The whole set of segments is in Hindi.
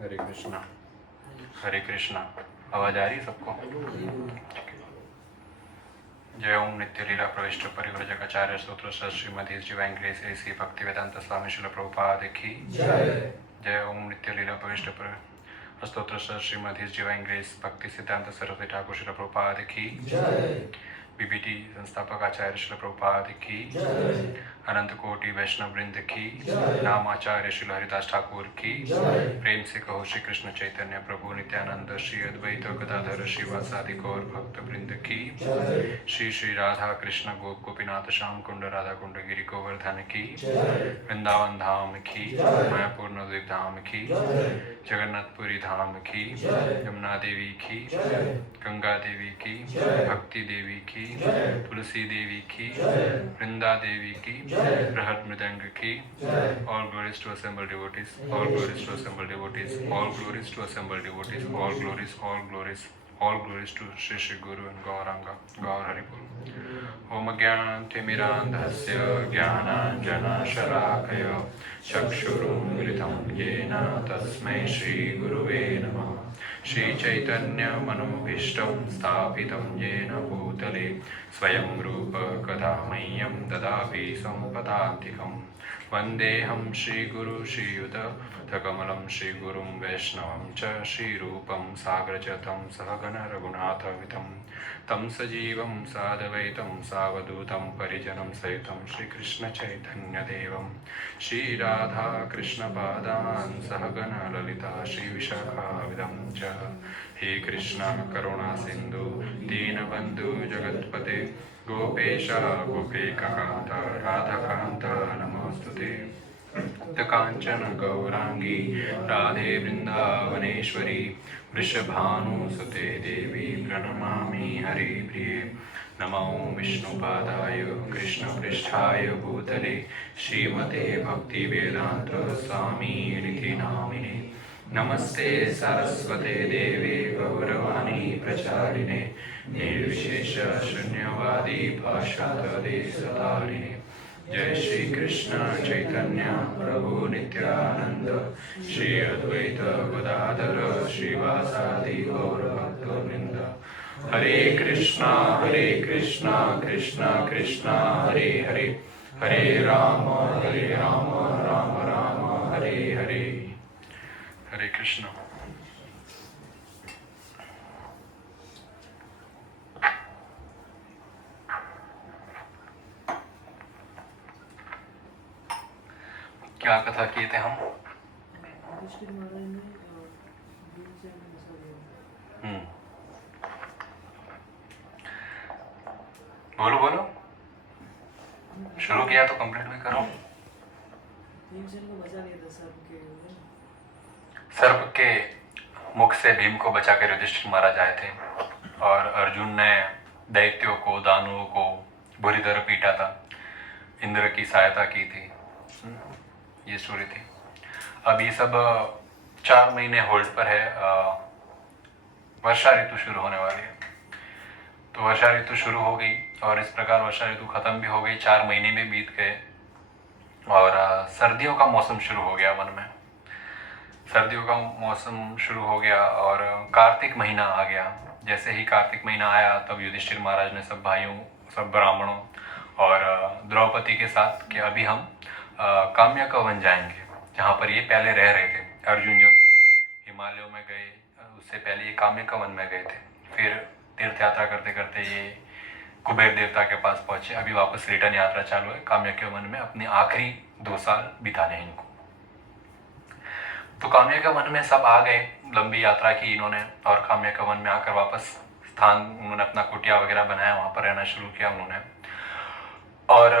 हरे कृष्णा। हरे कृष्णा। आवाज आ रही है सबको? जय ओम नित्य लीला प्रविष्ट परिव्रजक आचार्य स्तोत्र Srimad his divine grace Shri Bhakti Vedanta स्वामी शिल प्रभुपाद की जय। जय ओम नित्य लीला प्रविष्ट स्तोत्र श्रीमद हिज डिवाइन ग्रेस भक्ति सिद्धांत सरस्वती ठाकुर शिल प्रभुपाद की जय। बीबीटी संस्थापक आचार्य शिल प्रभुपाद की जय। अनंत कोटि वैष्णव वृंद की जय। नाम आचार्य श्री हरिदास ठाकुर की जय। प्रेम से कहो श्री कृष्ण चैतन्य प्रभु नित्यानंद श्री अद्वैत गदाधर श्रीवासादि गौर भक्त वृंद की जय। श्री श्री राधा कृष्ण गोप गोपीनाथ श्याम कुंड राधा कुंड गिरी गोवर्धन की जय। वृंदावन धाम की जय। मायापुर नवद्वीप धाम की जय। जगन्नाथपुरी धाम की जय। यमुना देवी की जय। गंगा देवी की जय। भक्ति देवी की जय। तुलसी देवी की जय। वृंदा देवी की जय। बृहद मृदंग की जय। All glories to assembled devotees. All glories to assembled devotees. All glories to assembled devotees. All glories. All glories. All glories to Shri Shri Guru and Gauranga. Gaur Haripur. Om Gyanantimirandhasya Gyananjanashalakaya Chakshurum Militam Yena Tasmai Shri Guruve Namah. Shri Chaitanya Manobhishtam Sthapitam Yena Bhutale Swayam Rupa Kadamayyam Dadapi Sampadantikam Vandeham Shri Guru Shri Yuta Thakamalam Shri Gurum Vaishnavam Cha Shri Rupam Sagrajatam Sahagana Raghunatha Vitam Tam Sajivam Sadavaitam Savadutam Parijanam Sahitam Shri Krishna Chaitanya Devam Shri Radha Krishna Padan Sahagana Lalita Shri Vishakha Vidam Cha He Krishna Karuna Sindhu Deenabandhu Jagatpate Gopesha Gopeka Kanta Radha Kanta Namostute Kanchana Gaurangi Radhe Vrindavaneshwari Vrishabhanu Sute Devi Pranamami Hari Priye Namo Vishnu Padaya Krishna Pristhaya Bhutale Srimate Bhakti Vedanta Swami Niti Namine Namaste Saraswate Devi Gauravani Pracharine Nirvishesha Shunyavadi Bhashatade Satarine Jai Shri Krishna Chaitanya Prabhu Nityananda Shri Advaita Gadadhara Srivasadi Gaura Bhakta Vrinda Hare Krishna Krishna Krishna Hare Hare Hare Rama Rama Rama Hare Hare Hare Krishna. क्या कथा किए थे हम? बोलो बोलो, शुरू किया तो कंप्लीट भी करो। सर्प के मुख से भीम को बचाकर युधिष्ठिर महाराज आए थे और अर्जुन ने दैत्यों को दानवों को बुरी तरह पीटा था, इंद्र की सहायता की थी। ये स्टोरी थी। अब ये सब 4 महीने होल्ड पर है। वर्षा ऋतु शुरू होने वाली है, तो वर्षा ऋतु शुरू हो गई और इस प्रकार वर्षा ऋतु खत्म भी हो गई। 4 महीने में बीत गए और सर्दियों का मौसम शुरू हो गया। मन में सर्दियों का मौसम शुरू हो गया और कार्तिक महीना आ गया। जैसे ही कार्तिक महीना आया तब युधिष्ठिर महाराज ने सब भाइयों, सब ब्राह्मणों और द्रौपदी के साथ कि अभी हम काम्य का वन जाएंगे, जहाँ पर ये पहले रह रहे थे। अर्जुन जब हिमालयों में गए उससे पहले ये काम्य का वन में गए थे। फिर तीर्थ यात्रा करते करते ये कुबेर देवता के पास पहुंचे। अभी वापस रिटर्न यात्रा चालू है। काम्य के वन में अपने आखिरी 2 साल बिताने इनको। तो काम्य के वन में सब आ गए। लंबी यात्रा की इन्होंने और काम्य के वन में आकर वापस स्थान उन्होंने अपना कुटिया वगैरह बनाया, वहाँ पर रहना शुरू किया उन्होंने। और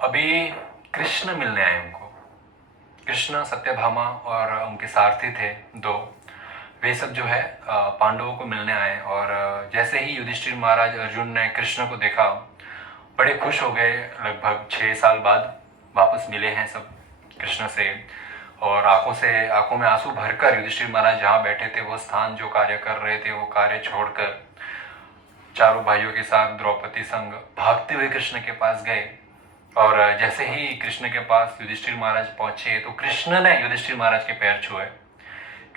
अभी कृष्ण मिलने आए उनको। कृष्ण, सत्यभामा और उनके सारथी थे 2, वे सब जो है पांडवों को मिलने आए। और जैसे ही युधिष्ठिर महाराज अर्जुन ने कृष्ण को देखा, बड़े खुश हो गए। लगभग 6 साल बाद वापस मिले हैं सब कृष्ण से और आंखों में आंसू भरकर युधिष्ठिर महाराज जहाँ बैठे थे, वो स्थान जो कार्य कर रहे थे, वो कार्य छोड़कर चारों भाइयों के साथ द्रौपदी संग भागते हुए कृष्ण के पास गए। और जैसे ही कृष्ण के पास युधिष्ठिर महाराज पहुंचे तो कृष्ण ने युधिष्ठिर महाराज के पैर छुए,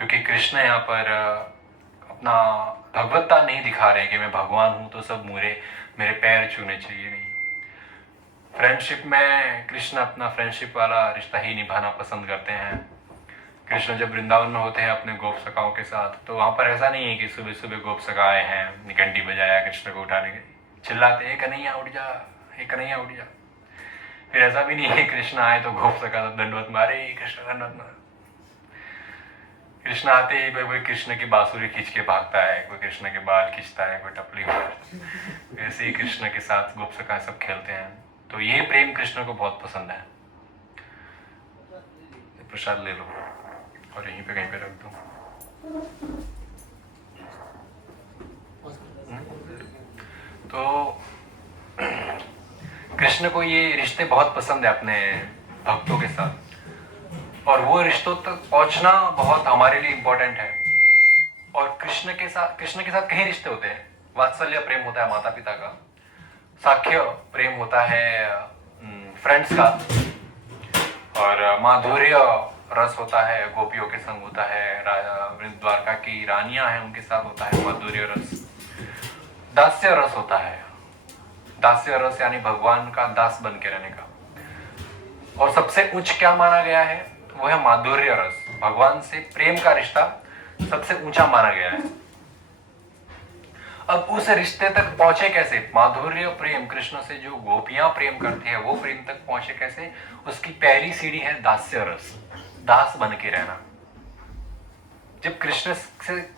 क्योंकि कृष्ण यहाँ पर अपना भगवत्ता नहीं दिखा रहे कि मैं भगवान हूँ तो सब मेरे पैर छूने चाहिए, नहीं। फ्रेंडशिप में कृष्ण अपना फ्रेंडशिप वाला रिश्ता ही निभाना पसंद करते हैं। कृष्ण जब वृंदावन में होते हैं अपने गोप सखाओं के साथ, तो वहाँ पर ऐसा नहीं है कि सुबह सुबह गोप सखा आए हैं, घंटी बजाया कृष्ण को उठाने के, चिल्लाते हैं कन्हैया उठ जा, हे कन्हैया उठ जा। फिर ऐसा भी नहीं है कृष्ण आए तो गोप सखा सब दंडवत मारे, कृष्ण दंडवत मारे। कृष्ण आते ही कोई कृष्ण की बांसुरी खींच के भागता है, कोई कृष्ण के बाल खींचता है, कोई टपली मारता है। ऐसे ही कृष्ण के साथ गोप सखा सब खेलते हैं। तो ये प्रेम कृष्ण को बहुत पसंद है। प्रसाद ले लो और यहीं पे कहीं पे रख दो। तो कृष्ण को ये रिश्ते बहुत पसंद है अपने भक्तों के साथ, और वो रिश्तों तक पहुंचना बहुत हमारे लिए इम्पोर्टेंट है। और कृष्ण के साथ कई रिश्ते होते हैं। वात्सल्य प्रेम होता है माता पिता का, साख्य प्रेम होता है फ्रेंड्स का, और माधुर्य रस होता है गोपियों के संग होता है, द्वारका की रानियां हैं उनके साथ होता है माधुर्य रस। दास्य रस होता है, दास्य रस यानी भगवान का दास बन के रहने का। और सबसे उच्च क्या माना गया है, वो है माधुर्य रस। भगवान से प्रेम का रिश्ता सबसे ऊंचा माना गया है। अब उस रिश्ते तक पहुंचे कैसे? माधुर्य प्रेम, कृष्ण से जो गोपियां प्रेम करती है वो प्रेम तक पहुंचे कैसे? उसकी पहली सीढ़ी है दास्य रस, दास बन के रहना। जब कृष्ण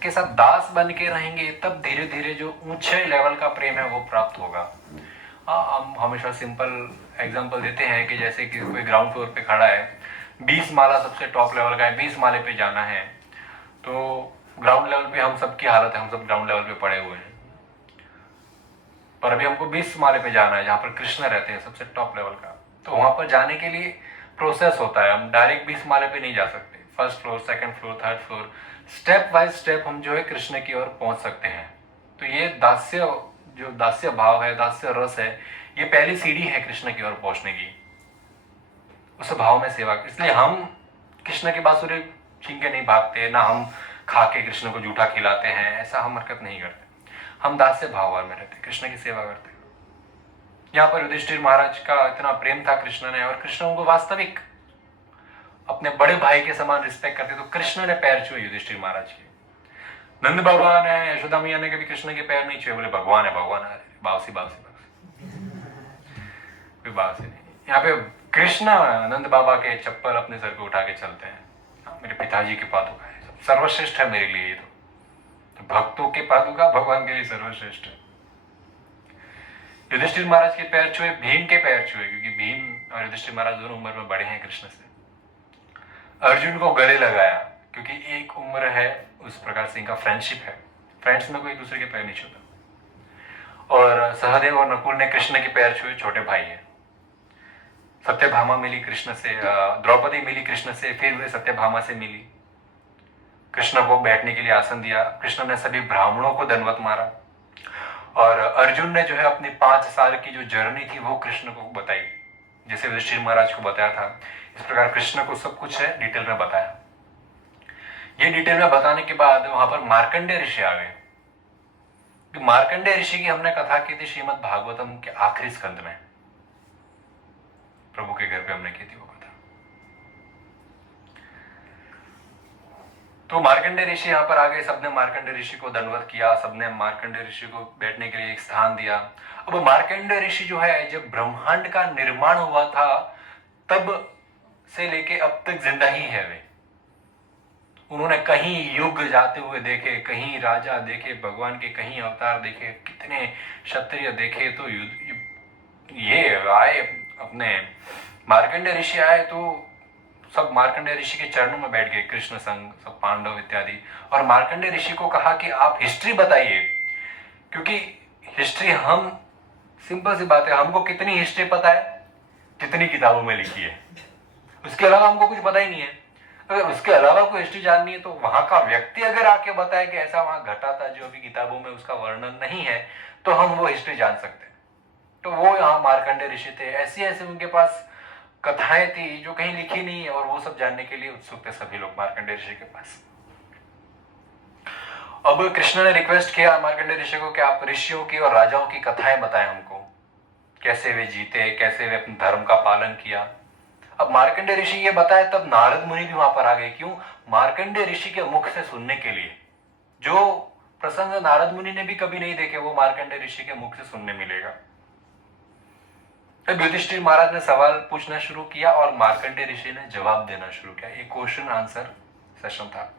के साथ दास बन के रहेंगे तब धीरे धीरे जो ऊंचे लेवल का प्रेम है वो प्राप्त होगा। हम हमेशा सिंपल एग्जांपल देते हैं कि जैसे कि कोई ग्राउंड फ्लोर पे खड़ा है, 20 माला सबसे टॉप लेवल का है, 20 माले पे जाना है, तो ग्राउंड लेवल पे हम सबकी हालत है, हम सब ग्राउंड लेवल पे पड़े हुए हैं। पर अभी हमको 20 माले पे जाना है जहाँ पर कृष्ण रहते हैं सबसे टॉप लेवल का। तो वहां पर जाने के लिए प्रोसेस होता है, हम डायरेक्ट 20 माले पे नहीं जा सकते। First floor, second floor, third floor, step by step हम जो है कृष्ण की ओर पहुंच सकते हैं। तो ये दास्य भाव है, दास्य रस है, ये पहली सीढ़ी है कृष्ण की ओर पहुंचने की, उस भाव में सेवा। इसलिए हम कृष्ण की बांसुरी छीन के नहीं भागते, ना हम खा के कृष्ण को जूठा खिलाते हैं, ऐसा हम हरकत नहीं करते। हम दास्य भाव में रहते, कृष्ण की सेवा करते। यहाँ पर युधिष्ठिर महाराज का इतना प्रेम था कृष्ण ने, और कृष्ण उनको वास्तविक अपने बड़े भाई के समान रिस्पेक्ट करते। तो कृष्ण ने पैर छुए युधिष्ठिर महाराज के। नंद भगवान है, यशोदा मैया ने कभी कृष्ण के पैर नहीं छुए, बोले भगवान है, भगवान है, बावसी बावसी कोई बावसी नहीं। यहाँ पे कृष्ण नंद बाबा के चप्पल अपने सर पे उठा के चलते हैं, मेरे पिताजी की पादुका है, सर्वश्रेष्ठ है मेरे लिए। तो भक्तों के पादुका भगवान के लिए सर्वश्रेष्ठ है। युधिष्ठिर महाराज के पैर छुए, भीम के पैर छुए, क्योंकि भीम और युधिष्ठिर महाराज दोनों उम्र में बड़े हैं कृष्ण से। अर्जुन को गले लगाया, क्योंकि एक उम्र है, उस प्रकार से इनका फ्रेंडशिप है, फ्रेंड्स में कोई दूसरे के पैर नहीं छूता। और सहदेव और नकुल ने कृष्ण के पैर छुए, छोटे भाई है। सत्यभामा मिली कृष्ण से, द्रौपदी मिली कृष्ण से, फिर वे सत्यभामा से मिली। कृष्ण को बैठने के लिए आसन दिया, कृष्ण ने सभी ब्राह्मणों को दंडवत मारा। और अर्जुन ने जो है अपनी 5 साल की जो जर्नी थी वो कृष्ण को बताई, जैसे युधिष्ठिर महाराज को बताया था, इस प्रकार कृष्ण को सब कुछ है डिटेल में बताया। ये डिटेल में बताने के बाद वहां पर मार्कंडेय ऋषि आ गए। मार्कंडेय ऋषि की हमने कथा की थी श्रीमद् भागवतम के आखिरी स्कंद में, प्रभु के घर पे हमने की थी वो कथा। तो मार्कंडेय ऋषि यहाँ पर आ गए, सबने मार्कंडेय ऋषि को दंडवत किया, सबने मार्कंडेय ऋषि को बैठने के लिए एक स्थान दिया। अब मार्कंडेय ऋषि जो है, जब ब्रह्मांड का निर्माण हुआ था तब से लेके अब तक जिंदा ही है वे। उन्होंने कहीं युग जाते हुए देखे, कहीं राजा देखे, भगवान के कहीं अवतार देखे, कितने क्षत्रिय देखे। तो ये आए अपने मार्कंडेय ऋषि आए तो सब मार्कंडेय ऋषि के चरणों में बैठ गए, कृष्ण संग सब पांडव इत्यादि। और मार्कंडेय ऋषि को कहा कि आप हिस्ट्री बताइए, क्योंकि हिस्ट्री हम, सिंपल सी बात है, हमको कितनी हिस्ट्री पता है जितनी किताबों में लिखी है, उसके अलावा हमको कुछ पता ही नहीं है। अगर उसके अलावा कोई हिस्ट्री जाननी है तो वहां का व्यक्ति अगर आके बताए कि ऐसा वहां घटा था जो अभी किताबों में उसका वर्णन नहीं है, तो हम वो हिस्ट्री जान सकते हैं। तो वो यहाँ मार्कंडेय ऋषि थे, ऐसी ऐसी उनके पास कथाएं थी जो कहीं लिखी नहीं है, और वो सब जानने के लिए उत्सुक थे सभी लोग मार्कंडेय ऋषि के पास। अब कृष्ण ने रिक्वेस्ट किया मार्कंडेय ऋषि को कि आप ऋषियों की और राजाओं की कथाएं बताएं हमको, कैसे वे जीते, कैसे वे अपने धर्म का पालन किया। अब मार्कंडेय ऋषि ये बताए तब नारद मुनि भी वहां पर आ गए। क्यों? मार्कंडेय ऋषि के मुख से सुनने के लिए। जो प्रसंग नारद मुनि ने भी कभी नहीं देखे वो मार्कंडेय ऋषि के मुख से सुनने मिलेगा। युधिष्ठिर महाराज ने सवाल पूछना शुरू किया और मार्कंडेय ऋषि ने जवाब देना शुरू किया। एक क्वेश्चन आंसर सेशन था।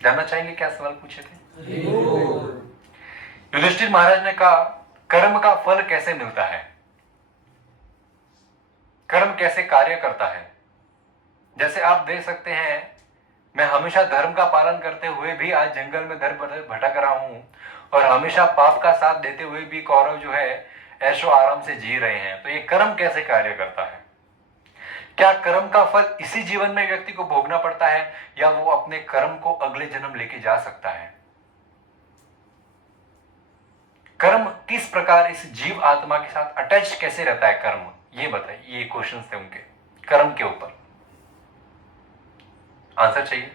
जानना चाहेंगे क्या सवाल पूछे थे? युधिष्ठिर महाराज ने कहा कर्म का फल कैसे मिलता है, कर्म कैसे कार्य करता है। जैसे आप देख सकते हैं मैं हमेशा धर्म का पालन करते हुए भी आज जंगल में दर भटक रहा हूं और हमेशा पाप का साथ देते हुए भी कौरव जो है ऐशो आराम से जी रहे हैं। तो ये कर्म कैसे कार्य करता है? क्या कर्म का फल इसी जीवन में व्यक्ति को भोगना पड़ता है या वो अपने कर्म को अगले जन्म लेके जा सकता है? कर्म किस प्रकार इस जीव आत्मा के साथ अटैच कैसे रहता है कर्म, ये बताइए। ये क्वेश्चन थे उनके कर्म के ऊपर। आंसर चाहिए?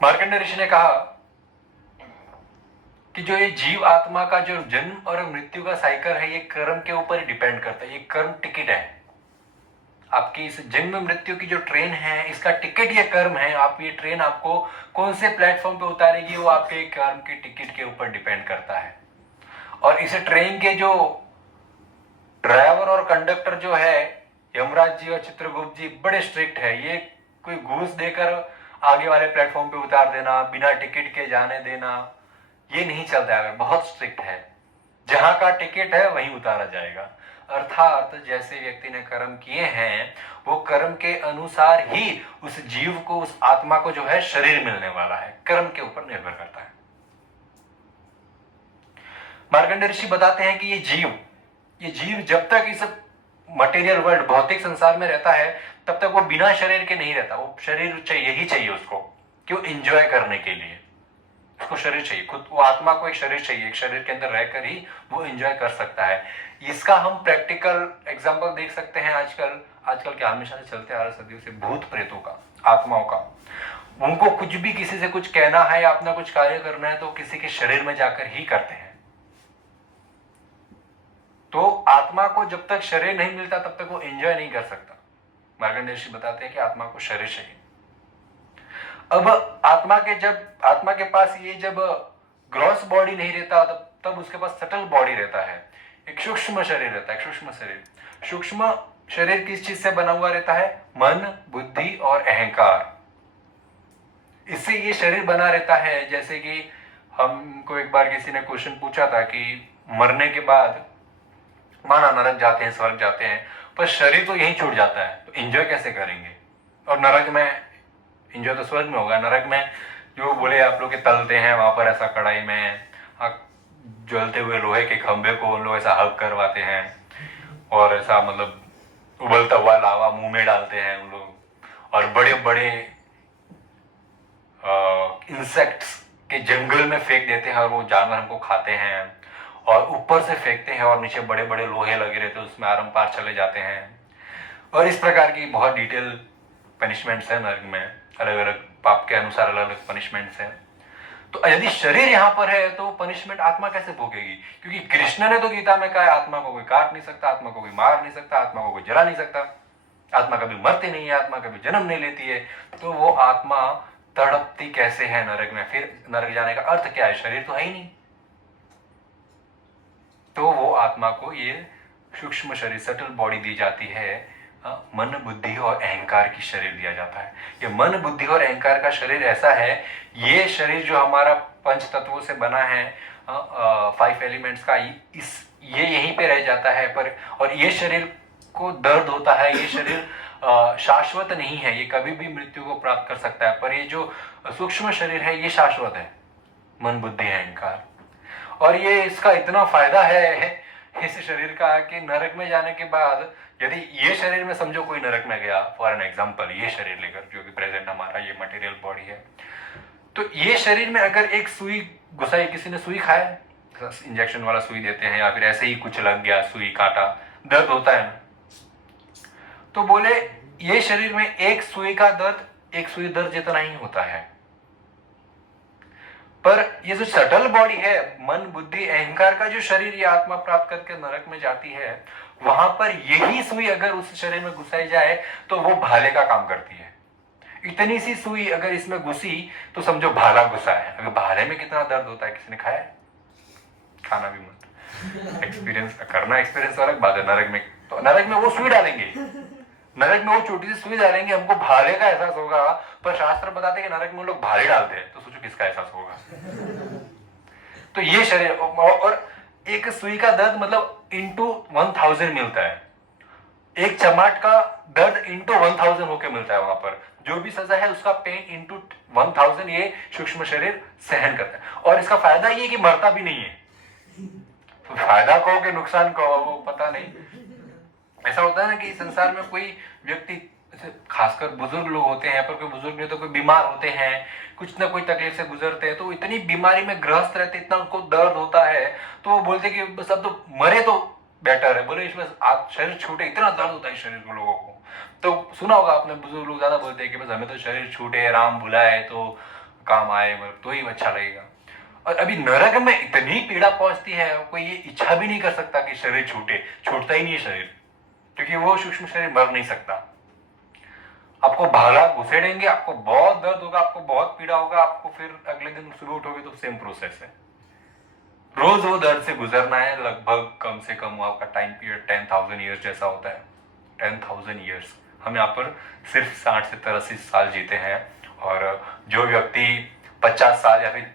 मार्कंडेय ऋषि ने कहा कि जो ये जीव आत्मा का जो जन्म और मृत्यु का साइकिल है ये कर्म के ऊपर ही डिपेंड करता है। ये कर्म टिकट है आपकी। इस जन्म मृत्यु की जो ट्रेन है इसका टिकट ये कर्म है। आप ये ट्रेन आपको कौन से प्लेटफॉर्म पे उतारेगी वो आपके कर्म के टिकट के ऊपर डिपेंड करता है। और इस ट्रेन के जो ड्राइवर और कंडक्टर जो है यमराज जी और चित्रगुप्त जी बड़े स्ट्रिक्ट है। ये कोई घूस देकर आगे वाले प्लेटफॉर्म पे उतार देना, बिना टिकट के जाने देना, ये नहीं चलता है। बहुत स्ट्रिक्ट है। जहां का टिकट है वहीं उतारा जाएगा। अर्थात जैसे व्यक्ति ने कर्म किए हैं वो कर्म के अनुसार ही उस जीव को, उस आत्मा को जो है शरीर मिलने वाला है। कर्म के ऊपर निर्भर करता है। मार्कंडेय ऋषि बताते हैं कि ये जीव जब तक इस मटेरियल वर्ल्ड, भौतिक संसार में रहता है तब तक वो बिना शरीर के नहीं रहता। वो शरीर चाहिए ही चाहिए उसको। क्यों? एंजॉय करने के लिए उसको शरीर चाहिए। खुद वो आत्मा को एक शरीर चाहिए। एक शरीर के अंदर रहकर ही वो एंजॉय कर सकता है। इसका हम प्रैक्टिकल एग्जांपल देख सकते हैं आजकल के हमेशा से चलते आ रहे सदियों से भूत प्रेतों का, आत्माओं का। उनको कुछ भी किसी से कुछ कहना है या अपना कुछ कार्य करना है तो किसी के शरीर में जाकर ही करते हैं। तो आत्मा को जब तक शरीर नहीं मिलता तब तक वो एंजॉय नहीं कर सकता। मार्कंडेय ऋषि बताते हैं कि आत्मा को शरीर चाहिए। अब आत्मा के पास ये जब ग्रॉस बॉडी नहीं रहता तब उसके पास सटल बॉडी रहता है। एक सूक्ष्म शरीर रहता है। सूक्ष्म शरीर किस चीज से बना हुआ रहता है? मन, बुद्धि और अहंकार। इससे ये शरीर बना रहता है। जैसे कि हमको एक बार किसी ने क्वेश्चन पूछा था कि मरने के बाद माना नरक जाते हैं, स्वर्ग जाते हैं, पर शरीर तो यहीं छूट जाता है, तो एंजॉय कैसे करेंगे? और नरक में एंजॉय तो स्वर्ग में होगा। नरक में जो बोले आप लोग के तलते हैं वहां पर ऐसा कढ़ाई में जलते हुए लोहे के खंभे को उन लोग ऐसा हग करवाते हैं और ऐसा मतलब उबलता हुआ लावा मुंह में डालते हैं उन लोग। और बड़े बड़े इंसेक्ट्स के जंगल में फेंक देते हैं और वो जानवर हमको खाते हैं। और ऊपर से फेंकते हैं और नीचे बड़े बड़े लोहे लगे रहते हैं, उसमें आरम पार चले जाते हैं। और इस प्रकार की बहुत डिटेल पनिशमेंट्स है नरक में। अलग अलग पाप के अनुसार अलग अलग पनिशमेंट्स है। तो यदि शरीर यहाँ पर है तो पनिशमेंट आत्मा कैसे भोगेगी? क्योंकि कृष्ण ने तो गीता में कहा आत्मा को कोई काट नहीं सकता, आत्मा को कोई मार नहीं सकता, आत्मा को कोई जला नहीं सकता, आत्मा कभी मरती नहीं है, आत्मा कभी जन्म नहीं लेती है। तो वो आत्मा तड़पती कैसे है नरक में? फिर नरक जाने का अर्थ क्या है? शरीर तो है ही नहीं। तो वो आत्मा को ये सूक्ष्म शरीर, सटल बॉडी दी जाती है। मन, बुद्धि और अहंकार की शरीर दिया जाता है। ये मन, बुद्धि और अहंकार का शरीर ऐसा है, ये शरीर जो हमारा पंच तत्वों से बना है, 5 एलिमेंट्स का, ये यहीं पे रह जाता है। पर और ये शरीर को दर्द होता है। ये शरीर शाश्वत नहीं है, ये कभी भी मृत्यु को प्राप्त कर सकता है। पर ये जो सूक्ष्म शरीर है ये शाश्वत है, मन, बुद्धि, अहंकार। और ये इसका इतना फायदा है इस शरीर का कि नरक में जाने के बाद यदि ये शरीर में समझो कोई नरक में गया, फॉर एन एग्जांपल ये शरीर लेकर जो कि प्रेजेंट हमारा ये मटेरियल बॉडी है, तो ये शरीर में अगर एक सुई घुसाई, किसी ने सुई खाया, इंजेक्शन वाला सुई देते हैं या फिर ऐसे ही कुछ लग गया, सुई काटा, दर्द होता है ना। तो बोले ये शरीर में एक सुई का दर्द एक सुई दर्द जितना ही होता है। पर ये जो सटल बॉडी है, मन बुद्धि अहंकार का जो शरीर ये आत्मा प्राप्त करके नरक में जाती है, वहां पर यही सुई अगर उस शरीर में घुसाई जाए तो वो भाले का काम करती है। इतनी सी सुई अगर इसमें घुसी तो समझो भाला घुसा है। अभी भाले में कितना दर्द होता है, किसी ने खाया है? खाना भी मत, एक्सपीरियंस करना, एक्सपीरियंस अलग बात है। नरक में तो नरक में वो सुई डालेंगे, नरक में वो छोटी सी सुई डालेंगे, हमको भाले का एहसास होगा। पर शास्त्र बताते हैं कि नरक में लोग भाले डालते हैं, तो सोचो किसका एहसास होगा। तो ये शरीर, और एक सुई का दर्द मतलब इंटू 1000 मिलता है। एक चमाट का दर्द इंटू 1000 होके मिलता है। वहां पर जो भी सजा है उसका पेन इंटू 1000 ये सूक्ष्म शरीर सहन करता है। और इसका फायदा ये कि मरता भी नहीं है। तो फायदा कहो कि नुकसान कहो वो पता नहीं। ऐसा होता है ना कि संसार में कोई व्यक्ति, खासकर बुजुर्ग लोग होते हैं, पर कोई बुजुर्ग नहीं तो कोई बीमार होते हैं, कुछ ना कोई तकलीफ से गुजरते हैं, तो इतनी बीमारी में ग्रस्त रहते, इतना उनको दर्द होता है, तो वो बोलते कि बस अब तो मरे तो बेटर है। बोले इसमें शरीर छूटे, इतना दर्द होता है शरीर को लोगों को। तो सुना होगा आपने, बुजुर्ग लोग ज्यादा बोलते हैं कि बस हमें तो शरीर छूटे, राम बुलाए तो काम आए, तो ही अच्छा लगेगा। और अभी नरक में इतनी पीड़ा पहुंचती है, कोई ये इच्छा भी नहीं कर सकता कि शरीर छूटे, छूटता ही नहीं है शरीर, क्योंकि वो सूक्ष्म शरीर मर नहीं सकता। आपको भाला घुसेड़ेंगे, आपको बहुत दर्द होगा, आपको बहुत पीड़ा होगा, आपको फिर अगले दिन सुबह उठोगे तो सेम प्रोसेस है। रोज वो दर्द से गुजरना है। लगभग कम से कम आपका टाइम पीरियड 10,000 ईयर्स जैसा होता है। 10,000 ईयर्स। हम यहाँ पर सिर्फ 60 से 80 साल जीते हैं। और जो व्यक्ति 50 साल या फिर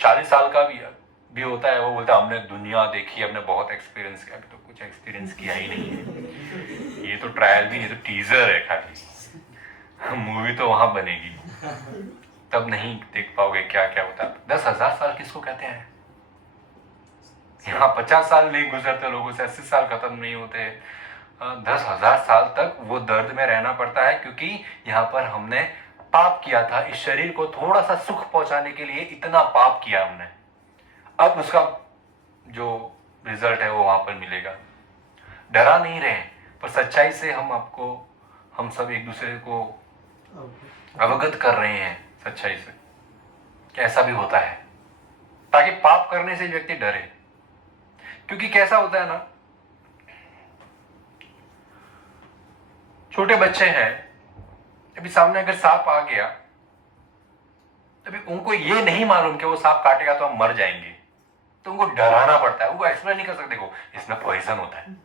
40 साल का भी होता है, वो बोलता है हमने दुनिया देखी, हमने बहुत एक्सपीरियंस किया। अभी तो कुछ एक्सपीरियंस किया ही नहीं है। ये तो ट्रायल भी नहीं, तो टीजर है खाली। मूवी तो वहां बनेगी, तब नहीं देख पाओगे क्या क्या होता है। 10,000 साल किसको कहते हैं? यहाँ 50 साल नहीं गुजरते लोगों से, 80 साल खत्म नहीं होते। 10,000 साल तक वो दर्द में रहना पड़ता है, क्योंकि यहाँ पर हमने पाप किया था। इस शरीर को थोड़ा सा सुख पहुंचाने के लिए इतना पाप किया हमने। अब उसका जो रिजल्ट है वो वहां पर मिलेगा। डरा नहीं रहे, पर सच्चाई से हम सब एक दूसरे को अवगत कर रहे हैं सच्चाई से कि ऐसा भी होता है, ताकि पाप करने से व्यक्ति डरे। क्योंकि कैसा होता है ना, छोटे बच्चे हैं, अभी सामने अगर सांप आ गया, तभी उनको ये नहीं मालूम कि वो सांप काटेगा तो हम मर जाएंगे, तो उनको डराना पड़ता है। उनको एक्सप्लेन नहीं कर सकते, देखो इसमें पॉइजन होता है,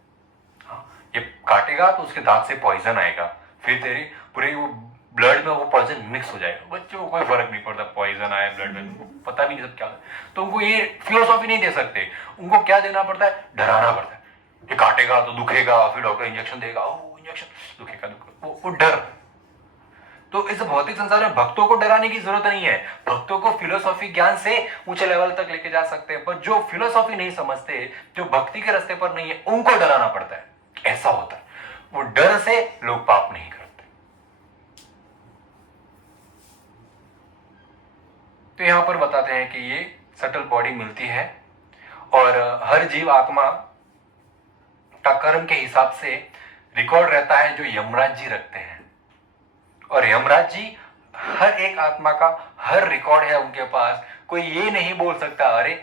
हाँ ये काटेगा तो उसके दांत से पॉइजन आएगा, फिर तेरी पूरी वो ब्लड में वो पॉइजन मिक्स हो जाएगा। बच्चों को कोई फर्क नहीं पड़ता, पॉइजन आया ब्लड में, उनको पता भी नहीं सब क्या है। तो उनको ये फिलोसॉफी नहीं दे सकते। उनको क्या देना पड़ता है? डराना पड़ता है। ये काटेगा तो दुखेगा, फिर डॉक्टर इंजेक्शन देगा, ओ इंजेक्शन दुखेगा, वो डर। तो इस भौतिक संसार में भक्तों को डराने की जरूरत नहीं है। भक्तों को फिलोसॉफी ज्ञान से ऊंचे लेवल तक लेके जा सकते हैं, पर जो फिलोसॉफी नहीं समझते, जो भक्ति के रास्ते पर नहीं है, उनको डराना पड़ता है। ऐसा होता है, वो डर से लोग पाप नहीं करते। तो यहां पर बताते हैं कि ये सटल बॉडी मिलती है, और हर जीव आत्मा का कर्म के हिसाब से रिकॉर्ड रहता है, जो यमराज जी रखते हैं। और यमराज जी हर एक आत्मा का हर रिकॉर्ड है उनके पास। कोई ये नहीं बोल सकता अरे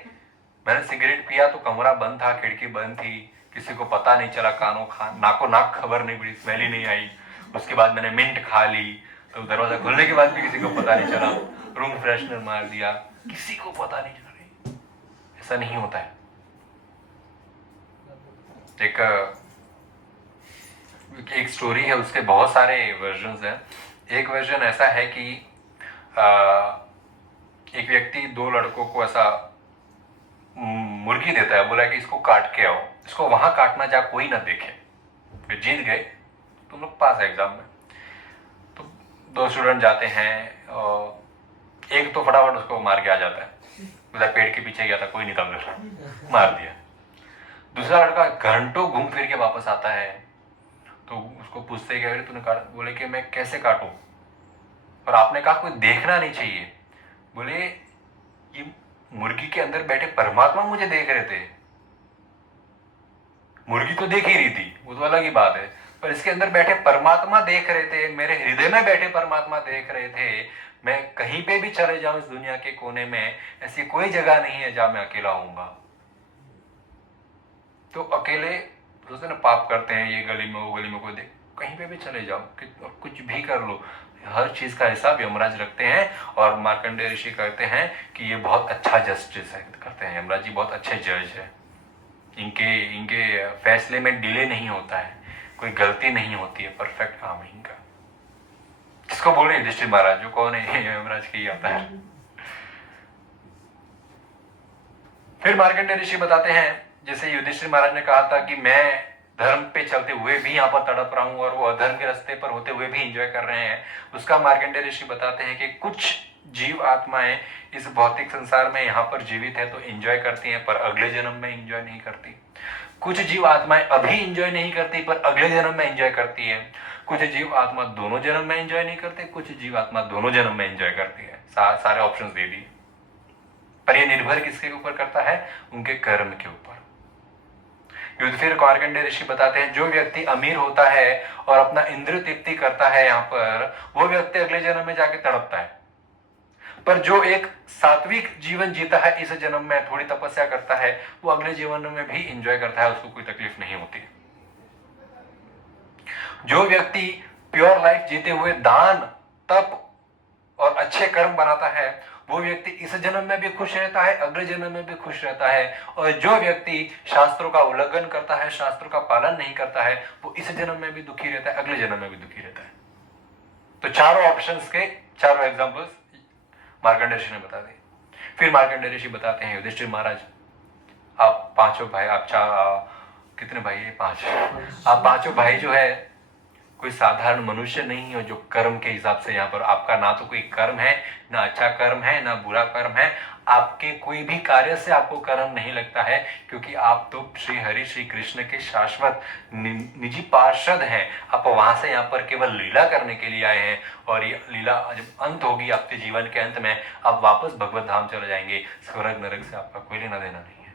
मैंने सिगरेट पिया तो कमरा बंद था, खिड़की बंद थी, किसी को पता नहीं चला, नाको नाक खबर नहीं पड़ी, स्मेल ही नहीं आई, उसके बाद मैंने मिंट खा ली तो दरवाजा खुलने के बाद भी किसी को पता नहीं चला, रूम फ्रेशनर मार दिया, किसी को पता नहीं चला। ऐसा नहीं होता है। एक स्टोरी है, उसके बहुत सारे वर्जन्स हैं। एक वर्जन ऐसा है कि एक व्यक्ति 2 लड़कों को ऐसा मुर्गी देता है, बोला कि इसको काट के आओ, इसको वहां काटना जहाँ कोई ना देखे। फिर जीत गए, तुम लोग पास है एग्जाम में। तो 2 स्टूडेंट जाते हैं, और एक तो फटाफट उसको मार के आ जाता है, बोला पेड़ के पीछे गया था, कोई नहीं था उधर, मार दिया। दूसरा लड़का घंटों घूम फिर के वापस आता है, तो उसको पूछते क्या तूने काटा? बोले कि मैं कैसे काटूं? और आपने कहा कोई देखना नहीं चाहिए। बोले ये मुर्गी के अंदर बैठे परमात्मा मुझे देख रहे थे, मुर्गी तो देख ही रही थी, वो तो अलग ही बात है, और इसके अंदर बैठे परमात्मा देख रहे थे, मेरे हृदय में बैठे परमात्मा देख रहे थे। मैं कहीं पे भी चले जाऊं इस दुनिया के कोने में, ऐसी कोई जगह नहीं है जहां मैं अकेला होऊंगा। तो अकेले सोचते ना पाप करते हैं, ये गली में वो गली में, कोई देख, कहीं पे भी चले जाओ, कुछ भी कर लो, हर चीज का हिसाब यमराज रखते हैं। और मार्कंडेय ऋषि कहते हैं कि ये बहुत अच्छा जस्टिस है, करते हैं, यमराज जी बहुत अच्छे जज है। इनके फैसले में डिले नहीं होता है, कोई गलती नहीं होती है, परफेक्ट काम है इनका। किसको बोल रहे हैं? युधिष्ठिर महाराज। जो कौन है? यमराज के ही आता है। फिर मार्कंडेय ऋषि बताते हैं, जैसे युधिष्ठिर महाराज ने कहा था कि मैं धर्म पे चलते हुए भी यहाँ पर तड़प रहा हूं और वो अधर्म के रास्ते पर होते हुए भी एंजॉय कर रहे हैं, उसका मार्कंडेय ऋषि बताते हैं कि कुछ जीव आत्माएं इस भौतिक संसार में यहाँ पर जीवित है तो एंजॉय करती हैं, पर अगले जन्म में एंजॉय नहीं करती। कुछ जीव आत्माएं अभी एंजॉय नहीं करती पर अगले जन्म में एंजॉय करती है। कुछ जीव आत्मा दोनों जन्म में एंजॉय नहीं करते, कुछ जीव आत्मा दोनों जन्म में एंजॉय करती है। सारे ऑप्शंस दे दिए, पर यह निर्भर किसके ऊपर करता है? उनके कर्म के ऊपर। फिर मार्कंडेय ऋषि बताते हैं, जो व्यक्ति अमीर होता है और अपना इंद्रिय तृप्ति करता है यहाँ पर, वो व्यक्ति अगले जन्म में जाके तड़पता है। पर जो एक सात्विक जीवन जीता है इस जन्म में, थोड़ी तपस्या करता है, वो अगले जीवन में भी एंजॉय करता है, उसको कोई तकलीफ नहीं होती। जो व्यक्ति प्योर लाइफ जीते हुए दान, तप और अच्छे कर्म बनाता है, वो व्यक्ति इस जन्म में भी खुश रहता है, अगले जन्म में भी खुश रहता है। और जो व्यक्ति शास्त्रों का उल्लंघन करता है, शास्त्रों का पालन नहीं करता है, वो इस जन्म में भी दुखी रहता है, अगले जन्म में भी दुखी रहता है। तो चारों ऑप्शंस के चारों एग्जांपल्स मार्कंडेय ऋषि ने बता दी। फिर मार्कंडेय ऋषि बताते हैं, युधिष्ठिर महाराज, आप पांचों भाई, कितने भाई है? 5। आप पांचों भाई जो है कोई साधारण मनुष्य नहीं हो जो कर्म के हिसाब से यहाँ पर, आपका ना तो कोई कर्म है, ना अच्छा कर्म है, ना बुरा कर्म है, आपके कोई भी कार्य से आपको कर्म नहीं लगता है, क्योंकि आप तो श्री हरि श्री कृष्ण के शाश्वत निजी पार्षद हैं। आप वहां से यहाँ पर केवल लीला करने के लिए आए हैं, और ये लीला जब अंत होगी आपके जीवन के अंत में, आप वापस भगवत धाम चले जाएंगे। स्वर्ग नरक से आपका कोई लेना देना नहीं है।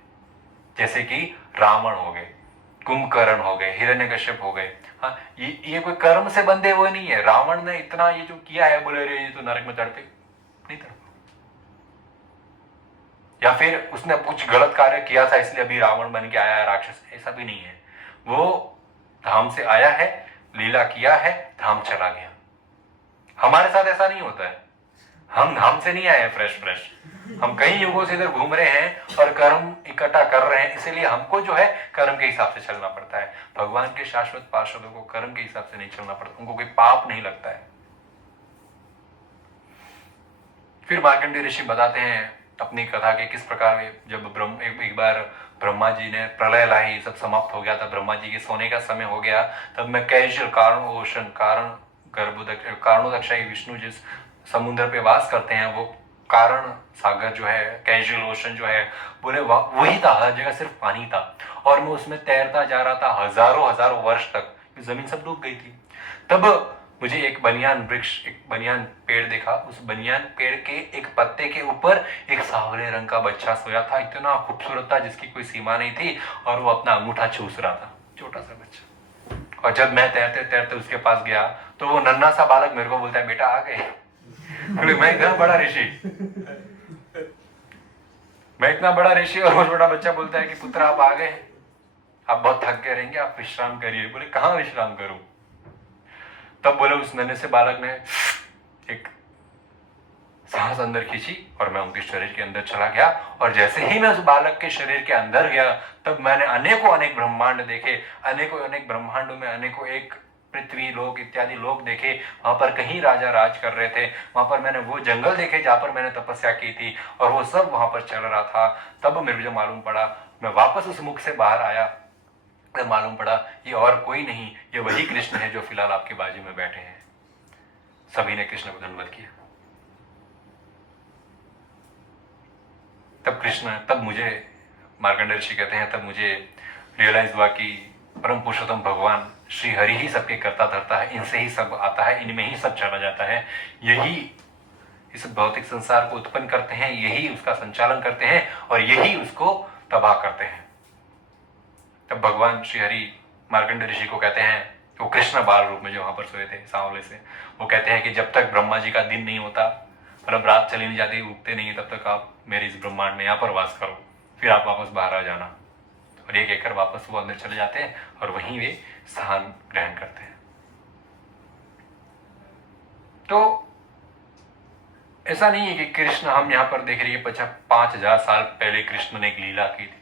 जैसे कि रावण हो गए, कुंभकर्ण हो गए, हिरण्यकश्यप हो गए, हाँ, ये कोई कर्म से बंधे हुए नहीं है। रावण ने इतना ये जो किया है, बोले रे ये तो नरक में तड़पे नहीं तड़पा, या फिर उसने कुछ गलत कार्य किया था इसलिए अभी रावण बन के आया है राक्षस, ऐसा भी नहीं है। वो धाम से आया है, लीला किया है, धाम चला गया। हमारे साथ ऐसा नहीं होता है, हम धाम से नहीं आए फ्रेश, हम कई युगों से इधर घूम रहे हैं और कर्म इकट्ठा कर रहे हैं, इसलिए हमको जो है कर्म के हिसाब से चलना पड़ता है। भगवान के शाश्वत पार्षदों को कर्म के हिसाब से नहीं चलना पड़ता, उनको कोई पाप नहीं लगता है। फिर मार्कंडेय ऋषि बताते हैं अपनी कथा के किस प्रकार जब एक बार ब्रह्मा जी ने प्रलय लाई, सब समाप्त हो गया था, ब्रह्मा जी के सोने का समय हो गया, तब मैं कैशल कारणोदक्षाई विष्णु जिस समुद्र पे वास करते हैं, वो कारण सागर जो है, कैजुअल ओशन जो है, बोले वही था, हर जगह सिर्फ पानी था, और मैं उसमें तैरता जा रहा था हजारों वर्ष तक, जमीन सब डूब गई थी। तब मुझे एक बनियान वृक्ष, एक बनियान पेड़ देखा। उस बनियान पेड़ के एक पत्ते के ऊपर एक सांवले रंग का बच्चा सोया था, इतना खूबसूरत था जिसकी कोई सीमा नहीं थी, और वो अपना अंगूठा चूस रहा था, छोटा सा बच्चा। और जब मैं तैरते तैरते उसके पास गया तो वो नन्हा सा बालक मेरे को बोलता है, बेटा आ गए। मैं इतना बड़ा ऋषि और वो छोटा बच्चा बोलता है कि पुत्र आप आ गए, आप बहुत थक गए रहेंगे, आप विश्राम करिए। बोले कहाँ विश्राम करूं? तब बोले उस नन्हे से बालक ने एक सांस अंदर खींची और मैं उनके शरीर के अंदर चला गया, और जैसे ही मैं उस बालक के शरीर के अंदर गया, तब मैंने अनेक ब्रह्मांड देखे, अनेक ब्रह्मांडों में अनेकों एक पृथ्वी लोक इत्यादि लोग देखे। वहां पर कहीं राजा राज कर रहे थे, वहां पर मैंने वो जंगल देखे जहां पर मैंने तपस्या की थी, और वो सब वहां पर चल रहा था। तब मेरे को मालूम पड़ा, मैं वापस उस मुख से बाहर आया, मालूम पड़ा ये और कोई नहीं, ये वही कृष्ण है जो फिलहाल आपके बाजू में बैठे हैं। सभी ने कृष्ण को धन्यवाद किया। तब मुझे मार्कंडेय ऋषि कहते हैं, तब मुझे रियलाइज हुआ कि परम पुरुषोत्तम भगवान श्री हरि ही सबके करता धरता है, इनसे ही सब आता है, इनमें ही सब चला जाता है, यही इस भौतिक संसार को उत्पन्न करते हैं, यही उसका संचालन करते हैं, और यही उसको तबाह करते हैं। तब भगवान श्री हरि मार्कंडेय ऋषि को कहते हैं वो कृष्ण बाल रूप में जो वहां पर सोए थे सांवले से, वो कहते हैं कि जब तक ब्रह्मा जी का दिन नहीं होता, मतलब रात चली नहीं जाती, उगते नहीं, तब तक आप मेरे इस ब्रह्मांड में यहाँ पर वास करो, फिर आप वापस बाहर आ जाना। और ये कहकर वापस वो अंदर चले जाते हैं और वहीं वे स्थान ग्रहण करते हैं। तो ऐसा नहीं है कि कृष्ण, हम यहाँ पर देख रही है 5000 साल पहले कृष्ण ने एक लीला की थी।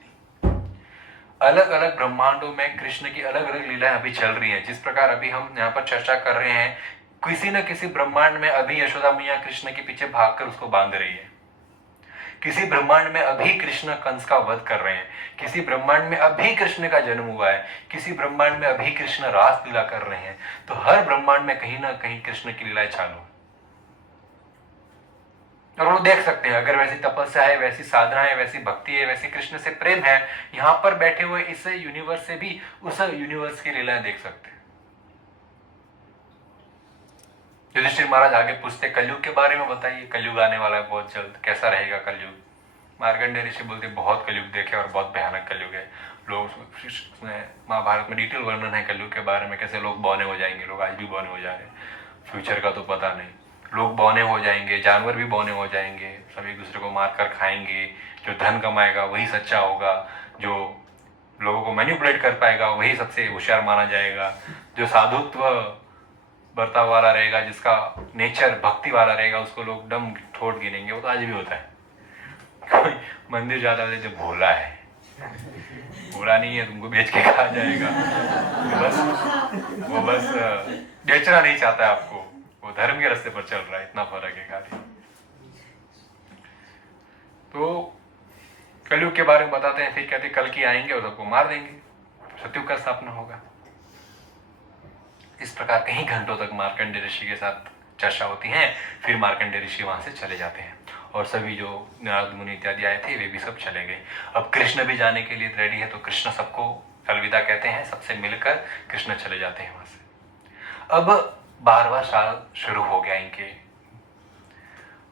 अलग अलग ब्रह्मांडों में कृष्ण की अलग अलग लीलाएं अभी चल रही हैं। जिस प्रकार अभी हम यहाँ पर चर्चा कर रहे हैं, किसी न किसी ब्रह्मांड में अभी यशोदा मैया कृष्ण के पीछे भागकर उसको बांध रही है। किसी ब्रह्मांड में अभी कृष्ण कंस का वध कर रहे हैं। किसी ब्रह्मांड में अभी कृष्ण का जन्म हुआ है। किसी ब्रह्मांड में अभी कृष्ण रास लीला कर रहे हैं। तो हर ब्रह्मांड में कहीं ना कहीं कृष्ण की लीलाएं चालू है। और वो देख सकते हैं, अगर वैसी तपस्या है, वैसी साधना है, वैसी भक्ति है, वैसी कृष्ण से प्रेम है, यहां पर बैठे हुए इस यूनिवर्स से भी उस यूनिवर्स की लीलाएं देख सकते हैं। युधिष्ठिर महाराज आगे पूछते, कलयुग के बारे में बताइए, कलयुग आने वाला है बहुत जल्द, कैसा रहेगा कलयुग। मार्कंडेय ऋषि बोलते, बहुत कलयुग देखे और बहुत भयानक कलयुग है। लोग महाभारत में डिटेल वर्णन है कलयुग के बारे में, कैसे लोग बौने हो जाएंगे। लोग आज भी बौने हो जा रहे हैं, फ्यूचर का तो पता नहीं। लोग बौने हो जाएंगे, जानवर भी बौने हो जाएंगे, सब एक दूसरे को मारकर खाएंगे। जो धन कमाएगा वही सच्चा होगा, जो लोगों को मैनिपुलेट कर पाएगा वही सबसे होशियार माना जाएगा। जो साधुत्व बर्ताव वाला रहेगा, जिसका नेचर भक्ति वाला रहेगा, उसको लोग डम ठोट गिनेंगे। वो तो आज भी होता है। कोई मंदिर जाता है जो भोला है, भोला नहीं है, तुमको बेच के खा जाएगा। वो बस बेचना नहीं चाहता है आपको, वो धर्म के रास्ते पर चल रहा है। इतना फर्क है खाली। तो कलयुग के बारे में बताते हैं, फिर कहते कल की आएंगे और सबको मार देंगे, सतयुग का स्थापना होगा। इस प्रकार कहीं घंटों तक मार्कंडेय ऋषि के साथ चर्चा होती है। फिर मार्कंडेय ऋषि वहां से चले जाते हैं और सभी जो नारद मुनि इत्यादि आए थे वे भी सब चले गए। अब कृष्ण भी जाने के लिए रेडी है, तो कृष्ण सबको अलविदा कहते हैं, सबसे मिलकर कृष्ण चले जाते हैं वहां से। अब 12वां साल शुरू हो गया, इनके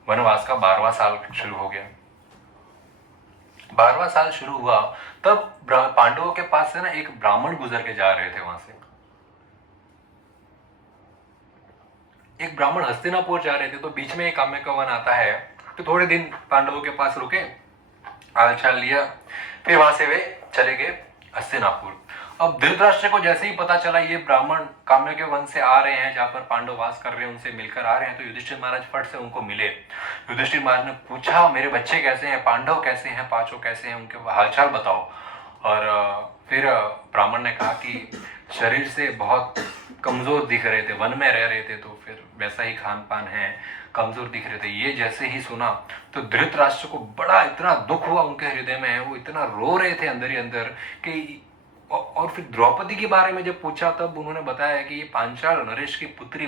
वनवास का 12वां साल शुरू हो गया। 12वां साल शुरू हुआ तब पांडवों के पास से ना एक ब्राह्मण गुजर के जा रहे थे। वहां से एक ब्राह्मण हस्तिनापुर जा रहे थे, तो बीच में एक काम्य का वन आता है। तो थोड़े दिन पांडवों के पास रुके, हालचाल लिया, फिर वहां से वे चले गए हस्तिनापुर। अब धृतराष्ट्र को जैसे ही पता चला ये ब्राह्मण काम्य के वन से आ रहे हैं, जहां पर पांडव वास कर रहे हैं, उनसे मिलकर आ रहे हैं, तो युधिष्ठिर महाराज फट से उनको मिले। युधिष्ठिर महाराज ने पूछा, मेरे बच्चे कैसे हैं, पांडव कैसे हैं, पांचों कैसे हैं, उनके हालचाल बताओ। और फिर ब्राह्मण ने कहा कि शरीर से बहुत कमजोर दिख रहे थे, वन में रह रहे थे, तो फिर वैसा ही खान पान है, कमजोर दिख रहे थे। ये जैसे ही सुना तो धृतराष्ट्र को बड़ा इतना दुख हुआ उनके हृदय में, वो इतना रो रहे थे अंदर ही अंदर कि। और फिर द्रौपदी के बारे में जब पूछा तब उन्होंने बताया कि ये पांचाल नरेश की पुत्री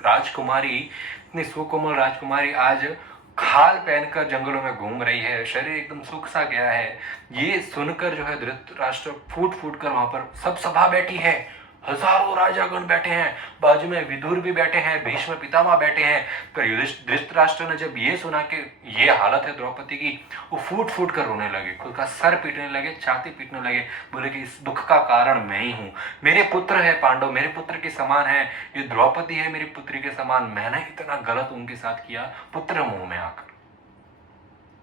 राजकुमारी, इतनी सुकोमल राजकुमारी आज खाल पहनकर जंगलों में घूम रही है, शरीर एकदम सूख सा गया है। ये सुनकर जो है धृतराष्ट्र फूट फूट कर वहां पर सब सभा बैठी है, हजारों राजागण बैठे हैं, बाजू में विदुर भी बैठे हैं, भीष्म पितामह बैठे हैं। पर धृतराष्ट्र ने जब ये सुना कि ये हालत है द्रौपदी की, वो फूट फूट कर रोने लगे, खुद का सर पीटने लगे, छाती पीटने लगे। बोले कि इस दुख का कारण मैं ही हूं, मेरे पुत्र है पांडव, मेरे पुत्र के समान है, ये द्रौपदी है मेरी पुत्री के समान, मैंने इतना गलत उनके साथ किया पुत्र मुंह में आकर।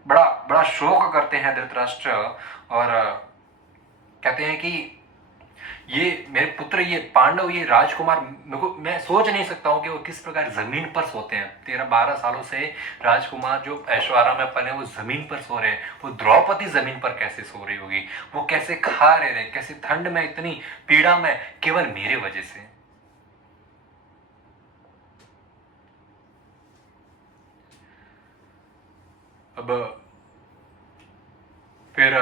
बड़ा बड़ा शोक करते हैं धृतराष्ट्र और कहते हैं कि ये मेरे पुत्र, ये पांडव, ये राजकुमार, मेरे को, मैं सोच नहीं सकता हूं कि वो किस प्रकार जमीन पर सोते हैं। 13-12 सालों से राजकुमार जो ऐश्वर्या में पले वो जमीन पर सो रहे हैं, वो द्रौपदी जमीन पर कैसे सो रही होगी, वो कैसे खा रहे, कैसे ठंड में इतनी पीड़ा में, केवल मेरे वजह से। अब फिर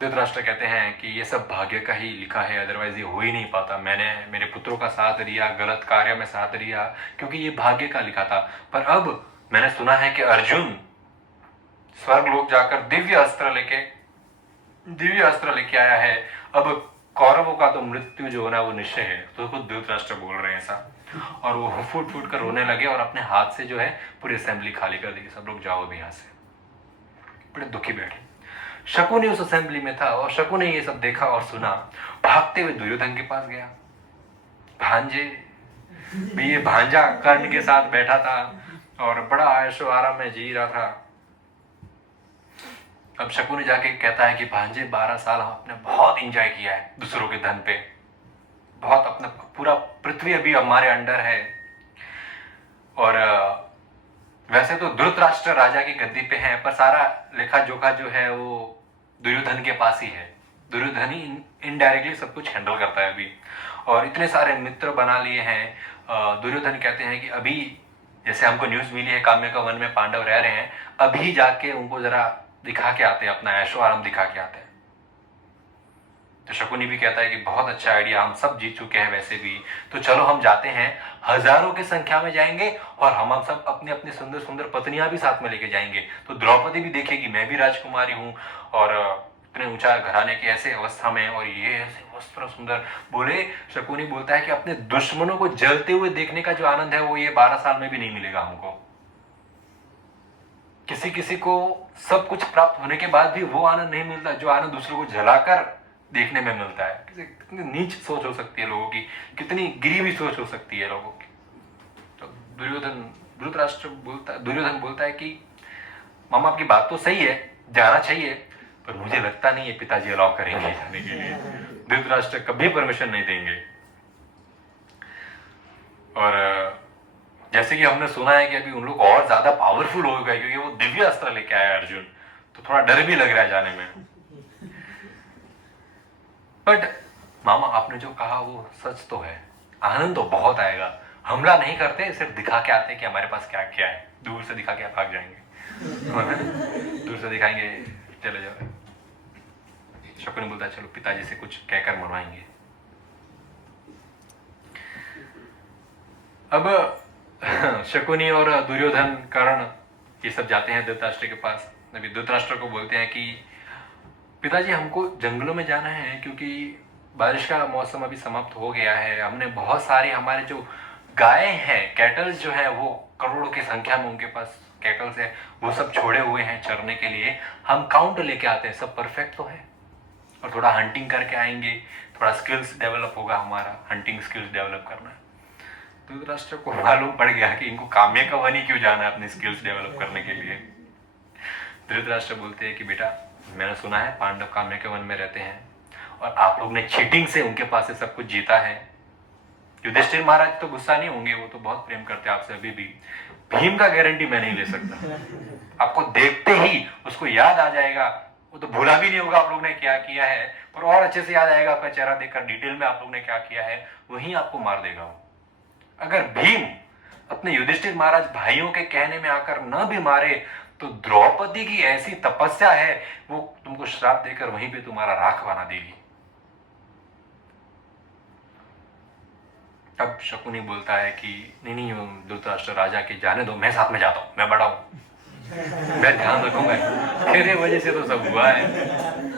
धृतराष्ट्र कहते हैं कि ये सब भाग्य का ही लिखा है, अदरवाइज ये हो ही नहीं पाता। मैंने मेरे पुत्रों का साथ दिया, गलत कार्य में साथ दिया, क्योंकि ये भाग्य का लिखा था। पर अब मैंने सुना है कि अर्जुन स्वर्गलोक जाकर दिव्य अस्त्र लेके आया है। अब कौरवों का तो मृत्यु जो होना वो निश्चय है। तो खुद धृतराष्ट्र बोल रहे हैं ऐसा, और वो फूट फूट कर रोने लगे और अपने हाथ से जो है पूरी असेंबली खाली कर दी, सब लोग जाओ भी यहाँ से। बड़े दुखी बैठे। शकुनी उस असेंबली में था और शकुनी ये सब देखा और सुना, भागते हुए दुर्योधन के पास गया। भांजे भी, ये भांजा कर्ण के साथ बैठा था और बड़ा ऐशो आराम में जी रहा था। अब शकुनी जाके कहता है कि भांजे 12 साल आपने बहुत एंजॉय किया है दूसरों के धन पे, बहुत अपना पूरा पृथ्वी अभी हमारे अंडर है। और वैसे तो धृतराष्ट्र राजा की गद्दी पे है, पर सारा लेखा जोखा जो है वो दुर्योधन के पास ही है। दुर्योधन ही इनडायरेक्टली सब कुछ हैंडल करता है अभी, और इतने सारे मित्र बना लिए हैं। दुर्योधन कहते हैं कि अभी जैसे हमको न्यूज मिली है काम्य का वन में पांडव रह रहे हैं, अभी जाके उनको जरा दिखा के आते हैं, अपना ऐशो आराम दिखा के आते हैं। तो शकुनी भी कहता है कि बहुत अच्छा आइडिया, हम सब जीत चुके हैं वैसे भी, तो चलो हम जाते हैं, हजारों की संख्या में जाएंगे और हम सब अपनी अपनी सुंदर सुंदर पत्नियां भी साथ में लेके जाएंगे। तो द्रौपदी भी देखेगी मैं भी राजकुमारी हूँ और इतने ऊंचा घराने की ऐसे अवस्था में, और ये ऐसे वस्त्र सुंदर। बोले शकुनी बोलता है कि अपने दुश्मनों को जलते हुए देखने का जो आनंद है वो ये 12 साल में भी नहीं मिलेगा हमको। किसी किसी को सब कुछ प्राप्त होने के बाद भी वो आनंद नहीं मिलता जो आनंद दूसरों को जलाकर देखने में मिलता है। कितनी नीच सोच हो सकती है लोगों की, कितनी गिरी हुई सोच हो सकती है लोगों की। तो दुर्योधन बोलता है कि मामा आपकी बात तो सही है, जाना चाहिए, पर मुझे लगता नहीं है पिताजी अलाउ करेंगे जाने के लिए। धृतराष्ट्र कभी परमिशन नहीं देंगे। और जैसे कि हमने सुना है कि अभी उन लोग और ज्यादा पावरफुल हो गए क्योंकि वो दिव्य अस्त्र लेके आया अर्जुन, तो थोड़ा डर भी लग रहा है जाने में। बट मामा आपने जो कहा वो सच तो है, आनंद तो बहुत आएगा। हमला नहीं करते, सिर्फ दिखा के आते कि हमारे पास क्या क्या है, दूर से दिखा के आप भाग जाएंगे। दूर से दिखाएंगे चले जाओ। शकुनी बोलता है चलो पिताजी से कुछ कहकर मनवाएंगे। अब शकुनी और दुर्योधन कर्ण ये सब जाते हैं धृतराष्ट्र के पास। अभी धृतराष्ट्र को बोलते हैं कि पिताजी हमको जंगलों में जाना है क्योंकि बारिश का मौसम अभी समाप्त हो गया है। हमने बहुत सारे हमारे जो गाय हैं, कैटल्स जो है वो करोड़ों की संख्या में उनके पास कैटल्स है, वो सब छोड़े हुए हैं चरने के लिए। हम काउंट लेके आते हैं, सब परफेक्ट तो है, और थोड़ा हंटिंग करके आएंगे, थोड़ा स्किल्स डेवलप होगा, हमारा हंटिंग स्किल्स डेवलप करना है। धृतराष्ट्र को मालूम पड़ गया कि इनको काम्य का वन ही क्यों जाना है अपने स्किल्स डेवलप करने के लिए। धृतराष्ट्र बोलते हैं कि बेटा मैंने सुना है पांडव काम्य के वन में रहते हैं और आप लोग ने चीटिंग से उनके पास से सब कुछ जीता है। युधिष्ठिर महाराज तो गुस्सा नहीं होंगे, वो तो बहुत प्रेम करते हैं आपसे अभी भी। भीम का गारंटी मैं नहीं ले सकता, आपको देखते ही उसको याद आ जाएगा, वो तो भूला भी नहीं होगा आप लोग ने क्या किया है, पर और अच्छे से याद आएगा आपका चेहरा देखकर डिटेल में आप लोग ने क्या किया है, वही आपको मार देगा। अगर भीम अपने युधिष्ठिर महाराज भाइयों के कहने में आकर न भी मारे तो द्रौपदी की ऐसी तपस्या है वो तुमको श्राप देकर वहीं पे तुम्हारा राख बना देगी। तब शकुनी बोलता है कि नहीं धृतराष्ट्र राजा के जाने दो, मैं साथ में जाता हूं, मैं बड़ा हूं, मैं ध्यान रखूंगा, तेरे वजह से तो सब हुआ है।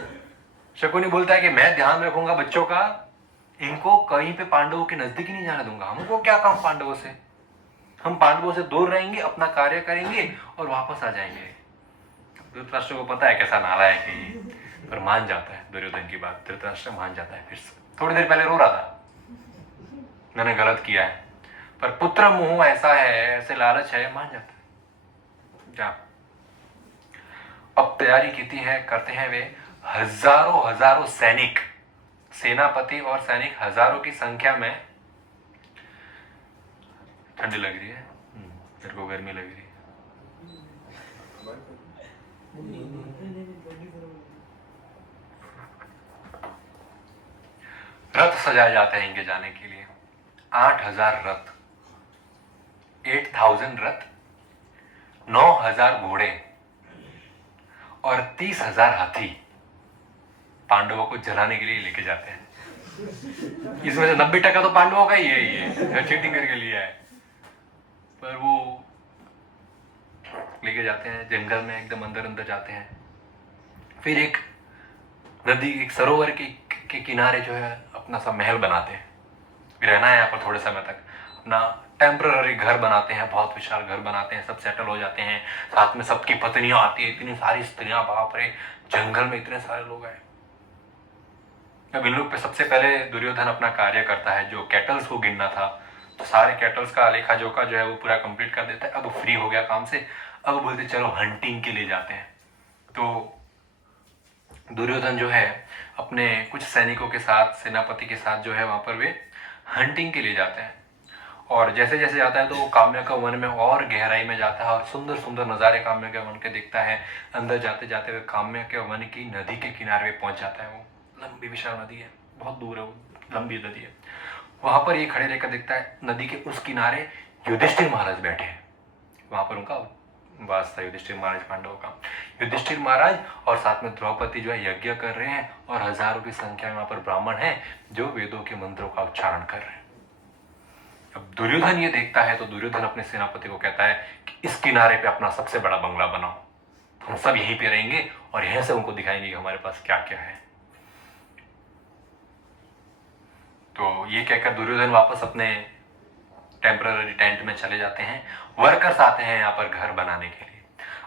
शकुनी बोलता है कि मैं ध्यान रखूंगा बच्चों का, इनको कहीं पे पांडवों के नजदीक ही नहीं जाने दूंगा। हमको क्या काम पांडवों से, हम पांडवों से दूर रहेंगे, अपना कार्य करेंगे और वापस आ जाएंगे। धृतराष्ट्र को पता है कैसा नालायक है, पर मान जाता है दुर्योधन की बात। धृतराष्ट्र मान जाता है। फिर थोड़ी देर पहले रो रहा था, मैंने गलत किया है, पर पुत्र मोह ऐसा है, ऐसे लालच है, मान जाता है। जा अब तैयारी करते हैं वे हजारों सैनिक, सेनापति और सैनिक हजारों की संख्या में। ठंडी लग रही है, मेरे को गर्मी लग रही है। रथ सजाए जाते हैं इनके जाने के लिए। 8000 रथ, 8000 रथ, 9000 घोड़े और 30,000 हाथी पांडवों को जलाने के लिए लेके जाते हैं। इसमें से 90% तो पांडवों का ही है, ये चीटिंग करके लिया है, पर वो लेके जाते हैं जंगल में, एकदम अंदर जाते हैं। फिर एक नदी, एक सरोवर के किनारे जो है अपना सा महल बनाते हैं, रहना है यहाँ पर थोड़े समय तक, अपना टेम्पररी घर बनाते हैं, बहुत विशाल घर बनाते हैं, सब सेटल हो जाते हैं। साथ में सबकी पत्नियां आती है, इतनी सारी स्त्रियां, बाप रे, जंगल में इतने सारे लोग आए। अब इन लोग पे सबसे पहले दुर्योधन अपना कार्य करता है, जो कैटल्स को गिनना था, तो सारे कैटल्स का लेखा जोखा जो है वो पूरा कंप्लीट कर देता है। अब फ्री हो गया काम से, अब बोलते चलो हंटिंग के लिए जाते हैं। तो दुर्योधन जो है अपने कुछ सैनिकों के साथ, सेनापति के साथ जो है वहां पर वे हंटिंग के लिए जाते हैं। और जैसे जैसे जाता है तो वो काम्य का वन में और गहराई में जाता है और सुंदर सुंदर नज़ारे काम्य के वन के देखता है। अंदर जाते जाते हुए काम्य के वन की नदी के किनारे पे पहुंच जाता है। वो लंबी विशाल नदी है, बहुत दूर है, वो लंबी नदी है। वहां पर ये खड़े रहकर देखता है नदी के उस किनारे युधिष्ठिर महाराज बैठे हैं। वहां पर उनका वास था, युधिष्ठिर महाराज पांडवों का। युधिष्ठिर महाराज और साथ में द्रौपदी जो है यज्ञ कर रहे हैं और हजारों की संख्या में वहां पर ब्राह्मण हैं जो वेदों के मंत्रों का उच्चारण कर रहे हैं। अब दुर्योधन ये देखता है तो दुर्योधन अपने सेनापति को कहता है कि इस किनारे पे अपना सबसे बड़ा बंगला बनाओ, हम सब यहीं पे रहेंगे और यहीं से उनको दिखाएंगे कि हमारे पास क्या क्या है। तो ये कहकर दुर्योधन वापस अपने टेम्पररी टेंट में चले जाते हैं। वर्कर्स आते हैं यहाँ पर घर बनाने के लिए।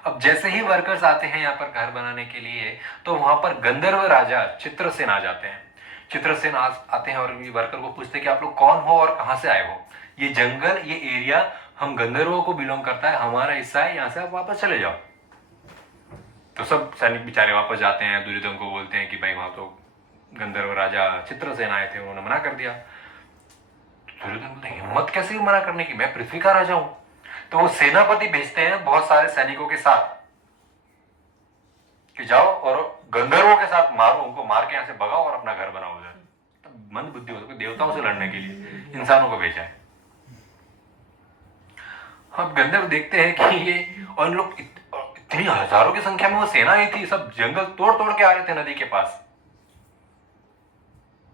अब जैसे ही वर्कर्स आते हैं यहाँ पर घर बनाने के लिए तो वहां पर गंधर्व राजा चित्रसेन आ जाते हैं। चित्रसेन आते हैं और वर्कर को पूछते हैं कि आप लोग कौन हो और कहां से आए हो। ये जंगल, ये एरिया हम गंधर्वों को बिलोंग करता है, हमारा हिस्सा है, यहाँ से आप वापस चले जाओ। तो सब सैनिक बेचारे वापस जाते हैं, दुर्योधन को बोलते हैं कि भाई वहां तो गंधर्व राजा चित्रसेन आए थे, उन्होंने मना कर दिया। दुर्योधन बोलते हैं हिम्मत कैसे मना करने की, मैं पृथ्वी का राजा हूं। तो वो सेनापति भेजते हैं बहुत सारे सैनिकों के साथ कि जाओ और गंधर्वों के साथ मारो, उनको मार के यहां से भगाओ और अपना घर बनाओ उधर। तो मंद बुद्धि हो तो देवताओं से लड़ने के लिए इंसानों को भेजा है। अब गंधर्व देखते हैं कि ये और लोग इतनी हजारों की संख्या में वो सेना ही थी, सब जंगल तोड़ तोड़ के आ रहे थे नदी के पास।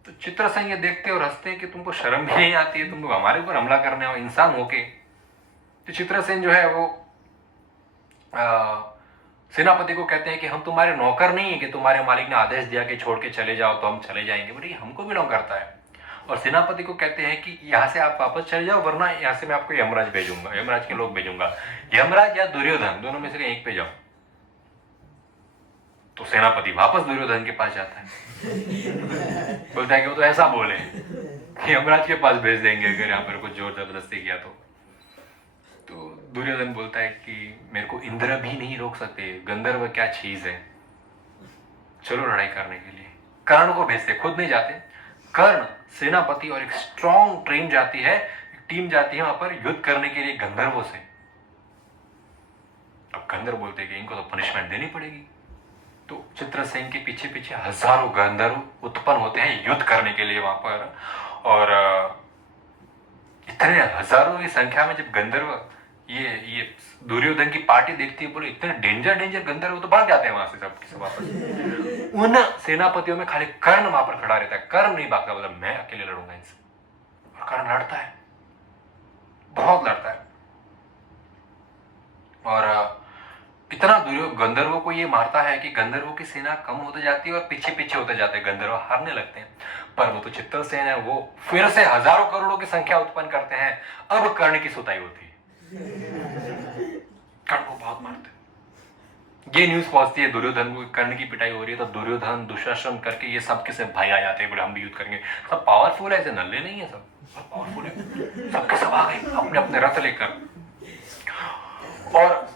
तो चित्रसेन ये देखते और हंसते हैं कि तुमको शर्म भी नहीं आती है, तुम लोग हमारे ऊपर हमला करने हो इंसान होके। तो चित्रसेन जो है वो सेनापति को कहते हैं कि हम तुम्हारे नौकर नहीं है कि तुम्हारे मालिक ने आदेश दिया कि छोड़ के चले जाओ तो हम चले जाएंगे, बोले हमको बिलोंग करता है। और सेनापति को कहते हैं कि यहाँ से आप वापस चले जाओ वरना यहाँ से मैं आपको यमराज भेजूंगा, यमराज के लोग भेजूंगा, यमराज या दुर्योधन दोनों में से एक पे जाओ। तो सेनापति वापस दुर्योधन के पास जाता है, बोलता है कि वो तो ऐसा बोले कि यमराज के पास भेज देंगे अगर यहाँ पर कुछ जोर जबरदस्ती किया तो दुर्योधन बोलता है कि मेरे को इंद्र भी नहीं रोक सकते, गंधर्व क्या चीज है, चलो लड़ाई करने के लिए। कर्ण को भेजते, खुद नहीं जाते। कर्ण, सेनापति और एक स्ट्रॉन्ग टीम जाती है वहां पर युद्ध करने के लिए गंधर्वों से। अब गंधर्व बोलते हैं कि इनको तो पनिशमेंट देनी पड़ेगी। तो चित्रसेन के पीछे पीछे हजारों गंधर्व उत्पन्न होते हैं युद्ध करने के लिए वहां पर। और इतने हजारों की संख्या में जब गंधर्व ये दुर्योधन की पार्टी देखती है, बोले इतने डेंजर गंधर्व, तो भाग जाते हैं वहां से सब वापस। उन सेनापतियों में खाली कर्ण वहां पर खड़ा रहता है, कर्ण नहीं भागता, बोला मैं अकेले लड़ूंगा इनसे। और कर्ण लड़ता है, बहुत लड़ता है। और इतना गंधर्वों को ये मारता है कि गंधर्वों की सेना कम होती जाती है और पीछे पीछे होते जाते हैं, गंधर्व हारने लगते हैं। पर वो तो चित्रसेन है, वो फिर से हजारों करोड़ों की संख्या उत्पन्न करते हैं। अब कर्ण की सुताई होती है, कर्ण को बहुत मारते हैं। ये न्यूज पहुंचती है दुर्योधन को, कर्ण की पिटाई हो रही है। तो दुर्योधन, दुशासन करके ये सब किसे भाई आ जाते हैं, बोले हम भी युद्ध करेंगे। सब पावरफुल है, ऐसे नल्ले नहीं है, सब पावरफुल है। सबके सब आ गए अपने अपने रथ लेकर और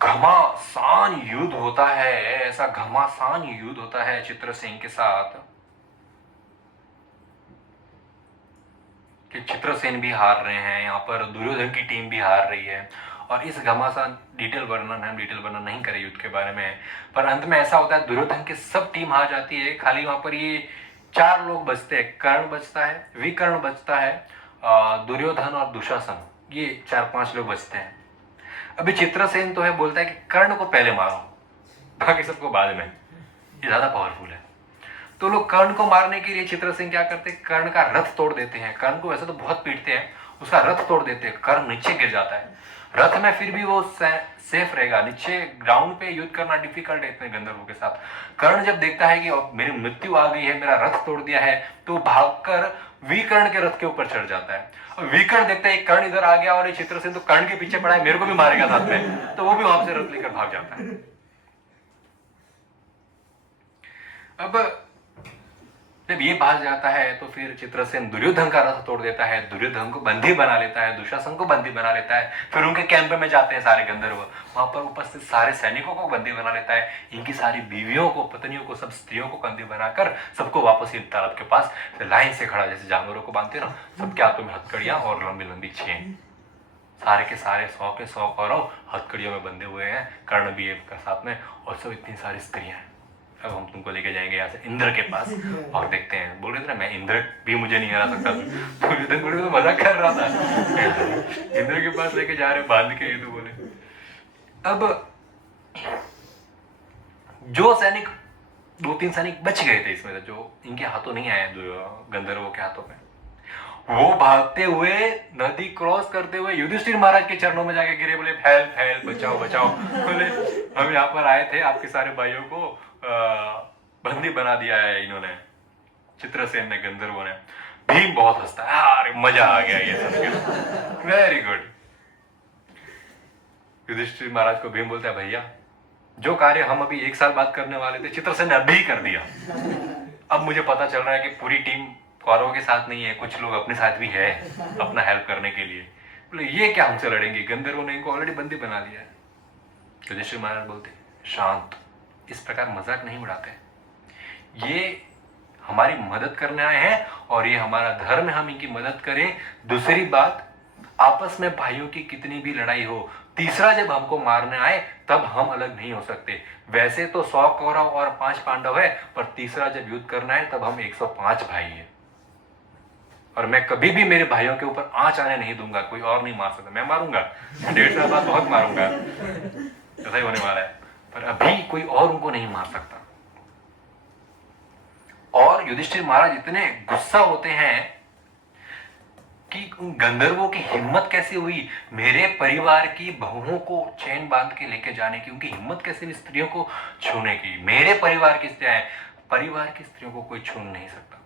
घमासान युद्ध होता है। ऐसा घमासान युद्ध होता है चित्रसेन के साथ कि चित्रसेन भी हार रहे हैं, यहाँ पर दुर्योधन की टीम भी हार रही है। और इस घमासान डिटेल वर्णन नहीं करे युद्ध के बारे में, पर अंत में ऐसा होता है दुर्योधन की सब टीम हार जाती है। खाली वहां पर ये 4 लोग बचते हैं, कर्ण बचता है, विकर्ण बचता है, दुर्योधन और दुशासन, ये 4-5 लोग बचते हैं। अभी चित्रसेन तो है, बोलता है कि कर्ण को पहले मारो, बाकी सबको बाद में, ये ज्यादा पावरफुल है। तो लोग कर्ण को मारने के लिए चित्रसेन क्या करते हैं, कर्ण का रथ तोड़ देते हैं। कर्ण को वैसे तो बहुत पीटते हैं, उसका रथ तोड़ देते हैं, कर्ण नीचे गिर जाता है। रथ में फिर भी वो सेफ रहेगा, नीचे ग्राउंड पे युद्ध करना डिफिकल्ट है इतने गंधर्वों के साथ। कर्ण जब देखता है कि मेरी मृत्यु आ गई है, मेरा रथ तोड़ दिया है, तो भागकर विकर्ण के रथ के ऊपर चढ़ जाता है। और विकर्ण देखता है कर्ण इधर आ गया और ये चित्रसेन तो कर्ण के पीछे पड़ा है, मेरे को भी मारेगा साथ में, तो वो भी वहां से रथ लेकर भाग जाता है। अब जब ये भाग जाता है तो फिर चित्रसेन दुर्योधन का रथ तोड़ देता है, दुर्योधन को बंदी बना लेता है, दुशासन को बंदी बना लेता है। फिर उनके कैंप में जाते हैं सारे गंधर्व, वहां पर उपस्थित सारे सैनिकों को बंदी बना लेता है, इनकी सारी बीवियों को, पत्नियों को, सब स्त्रियों को बंदी बनाकर सबको वापस इन तालाब के पास लाइन से खड़ा, जैसे जानवरों को बांधते ना, सबके हाथों में हथकड़ियां और लंबी लंबी छेन। सारे के सारे 100 के 100 कौरव हथकड़ियों में बंधे हुए हैं, कर्ण भी है साथ में, और सब इतनी सारी स्त्रियां हैं। अब हम तुमको लेके जाएंगे यहाँ से इंद्र के पास और देखते हैं। बोल रहे थे ना, मैं इंद्र भी मुझे नहीं हरा सकता, तो मजाक कर रहा था। इंद्र के पास लेके जा रहे बांध के, ये तो बोले। अब जो सैनिक 2-3 सैनिक बच गए थे इसमें, जो इनके हाथों नहीं आए गंधर्वों के हाथों में, वो भागते हुए नदी क्रॉस करते हुए युधिष्ठिर महाराज के चरणों में जाके गिरे, बोले हेल्प हेल्प, बचाओ बचाओ। बोले हम यहाँ पर आए थे, आपके सारे भाइयों को बंदी बना दिया है इन्होंने, चित्रसेन ने, गंधर्वों ने। भीम बहुत हंसता है, अरे मजा आ गया ये सुन, वेरी गुड। युधिष्ठिर महाराज को भीम बोलता है, भैया जो कार्य हम अभी 1 साल बाद करने वाले थे, चित्रसेन ने अभी कर दिया। अब मुझे पता चल रहा है कि पूरी टीम कौरवों के साथ नहीं है, कुछ लोग अपने साथ भी है अपना हेल्प करने के लिए। बोले ये क्या हमसे लड़ेंगे, गंधर्वों ने इनको ऑलरेडी बंदी बना दिया है। युधिष्ठिर महाराज बोलते, शांत, इस प्रकार मजाक नहीं उड़ाते, ये हमारी मदद करने आए हैं और ये हमारा धर्म है, हम इनकी मदद करें। दूसरी बात, आपस में भाइयों की कितनी भी लड़ाई हो, तीसरा जब हमको मारने आए तब हम अलग नहीं हो सकते। वैसे तो 100 कौरव और 5 पांडव है, पर तीसरा जब युद्ध करना है तब हम 105 भाई है, और मैं कभी भी मेरे भाइयों के ऊपर आंच आने नहीं दूंगा। कोई और नहीं मार सकता, मैं मारूंगा 1.5 साल बाद बहुत मारूंगा, ऐसा ही होने वाला है, पर अभी कोई और उनको नहीं मार सकता। और युधिष्ठिर महाराज इतने गुस्सा होते हैं कि गंधर्वों की हिम्मत कैसे हुई मेरे परिवार की बहुओं को चैन बांध के लेके जाने की, उनकी हिम्मत कैसे हुई स्त्रियों को छूने की। मेरे परिवार की स्त्रियां, परिवार की स्त्रियों को कोई छू नहीं सकता।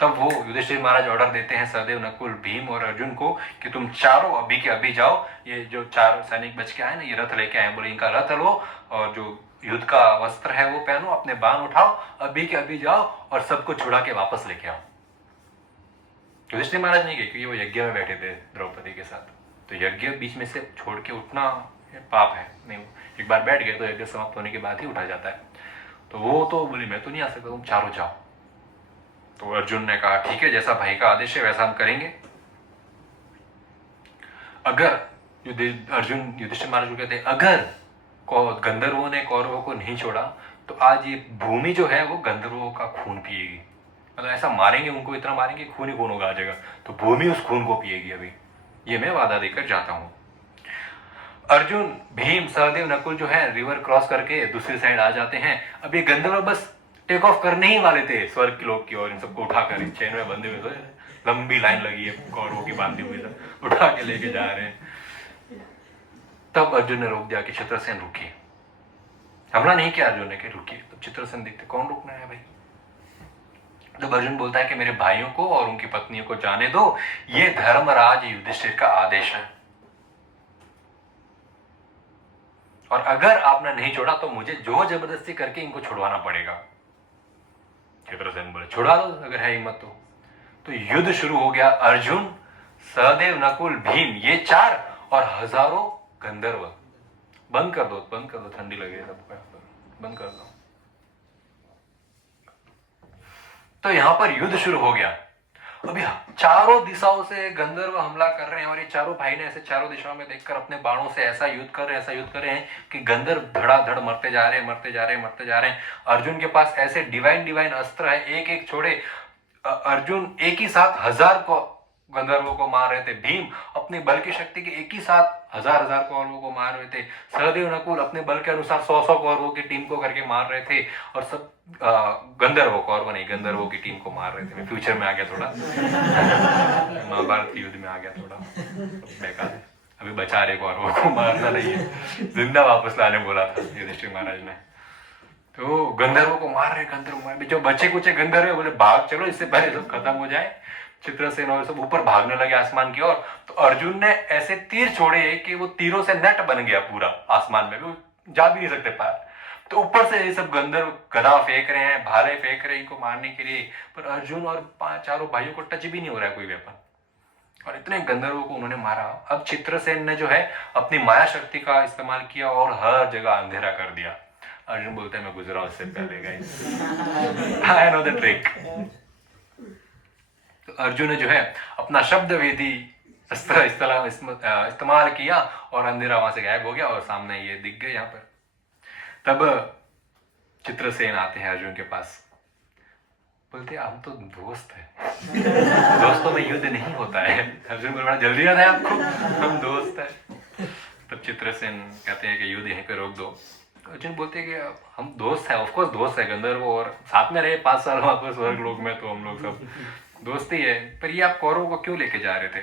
तब वो युधिष्ठिर महाराज ऑर्डर देते हैं सहदेव, नकुल, भीम और अर्जुन को कि तुम चारों अभी के अभी जाओ, ये जो 4 सैनिक बच के आए ना, ये रथ लेके आए, बोले इनका रथ लो और जो युद्ध का वस्त्र है वो पहनो, अपने बाण उठाओ, अभी के अभी जाओ और सबको छुड़ा के वापस लेके आओ। युधिष्ठिर महाराज नहीं गए क्योंकि वो यज्ञ में बैठे थे द्रौपदी के साथ, तो यज्ञ बीच में से छोड़ के उठना पाप है, नहीं, एक बार बैठ गए तो यज्ञ समाप्त होने के बाद ही उठा जाता है। तो वो तो बोली मैं तो नहीं आ सकता, तुम चारों जाओ। तो अर्जुन ने कहा ठीक है, जैसा भाई का आदेश है वैसा हम करेंगे। अगर अर्जुन युधिष्ठिर महाराज को कहते, अगर गंधर्वों ने कौरवों को नहीं छोड़ा तो आज ये भूमि जो है वो गंधर्वों का खून पिएगी। मतलब ऐसा मारेंगे उनको, इतना मारेंगे खून ही खून होगा आ जाएगा, तो भूमि उस खून को पिएगी। अभी ये मैं वादा देकर जाता हूं। अर्जुन, भीम, सहदेव, नकुल जो है रिवर क्रॉस करके दूसरी साइड आ जाते हैं। अब ये गंधर्व बस टेक ऑफ करने ही वाले थे स्वर्ग के लोग की ओर, इन सबको उठाकर चैन में बंधे हुए, तो लंबी लाइन लगी है कौरवों की बांधी हुई, सब उठा के लेके जा रहे हैं। तब अर्जुन ने रोक दिया कि चित्रसेन रुकिए। हमला नहीं किया अर्जुन ने कि रुकिए। तब चित्रसेन देखते कौन रुकना है भाई। तब अर्जुन बोलता है कि मेरे भाइयों को और उनकी पत्नियों को जाने दो, ये धर्मराज युधिष्ठिर का आदेश है, और अगर आपने नहीं छोड़ा तो मुझे जोर जबरदस्ती करके इनको छुड़वाना पड़ेगा। चित्रसेन बोले छुड़ा दो अगर है हिम्मत तो युद्ध शुरू हो गया। अर्जुन, सहदेव, नकुल, भीम, ये 4 और हजारों गंधर्व। बंद कर दो, ठंडी लगे सबको, बंद कर दो। तो यहां पर युद्ध शुरू हो गया। अभी चारों दिशाओं से गंधर्व हमला कर रहे हैं, और ये चारों भाई ने ऐसे चारों दिशाओं में देखकर अपने बाणों से ऐसा युद्ध कर रहे हैं कि गंधर्व धड़ाधड़ मरते जा रहे हैं। अर्जुन के पास ऐसे डिवाइन अस्त्र है, एक एक छोड़े। अर्जुन एक ही साथ 1000 को गंधर्वों को मार रहे थे। भीम अपनी बल की शक्ति के एक ही साथ 1000 कौरवों को मार रहे थे। सहदेव, नकुल अपने बल के अनुसार 100 कौरवों की टीम को करके मार रहे थे, और सब गंधर्वों की टीम को मार रहे थे। मैं फ्यूचर में आ गया थोड़ा, महाभारत के युद्ध में आ गया थोड़ा, बेकार। अभी बचा रहे कौरवों को, मारना नहीं है, जिंदा वापस लाने बोला था युधिष्ठिर महाराज ने। तो गंधर्वों को मार रहे, जो बचे कुचे गंधर्व है बोले भाग चलो, इससे पहले सब खत्म हो जाए। चित्रसेन और सब ऊपर भागने लगे आसमान की ओर। तो अर्जुन ने ऐसे तीर छोड़े कि वो तीरों से नेट बन गया पूरा आसमान में, वो जा भी नहीं सकते पार। तो ऊपर से ये सब गंधर्व गदा फेंक रहे हैं, भाले फेंक रहे हैं इनको मारने के लिए, पर अर्जुन और चारों भाइयों को टच भी नहीं हो रहा है कोई वेपन, और इतने गंधर्वों को उन्होंने मारा। अब चित्रसेन ने जो है अपनी माया शक्ति का इस्तेमाल किया और हर जगह अंधेरा कर दिया। अर्जुन बोलता है मैं गुजरा उससे पहले, guys I know the trick. तो अर्जुन ने जो है अपना शब्द वेदी इस्तेमाल किया और अंधेरा वहां से गायब हो गया और सामने ये दिख गए यहाँ पर। तब चित्रसेन आते हैं अर्जुन के पास, बोलते हम तो दोस्त हैं दोस्तों में युद्ध नहीं होता है। अर्जुन बोल बड़ा जल्दी याद है आपको, हम दोस्त हैं। तब चित्रसेन कहते हैं कि युद्ध यहीं पे रोक दो। अर्जुन बोलते हैं कि हम दोस्त हैं, ऑफकोर्स दोस्त है, गंधर्व और साथ में रहे 5 साल वहां पर स्वर्ग लोक में, तो हम लोग सब दोस्ती है, पर ये आप कौरवों को क्यों लेके जा रहे थे?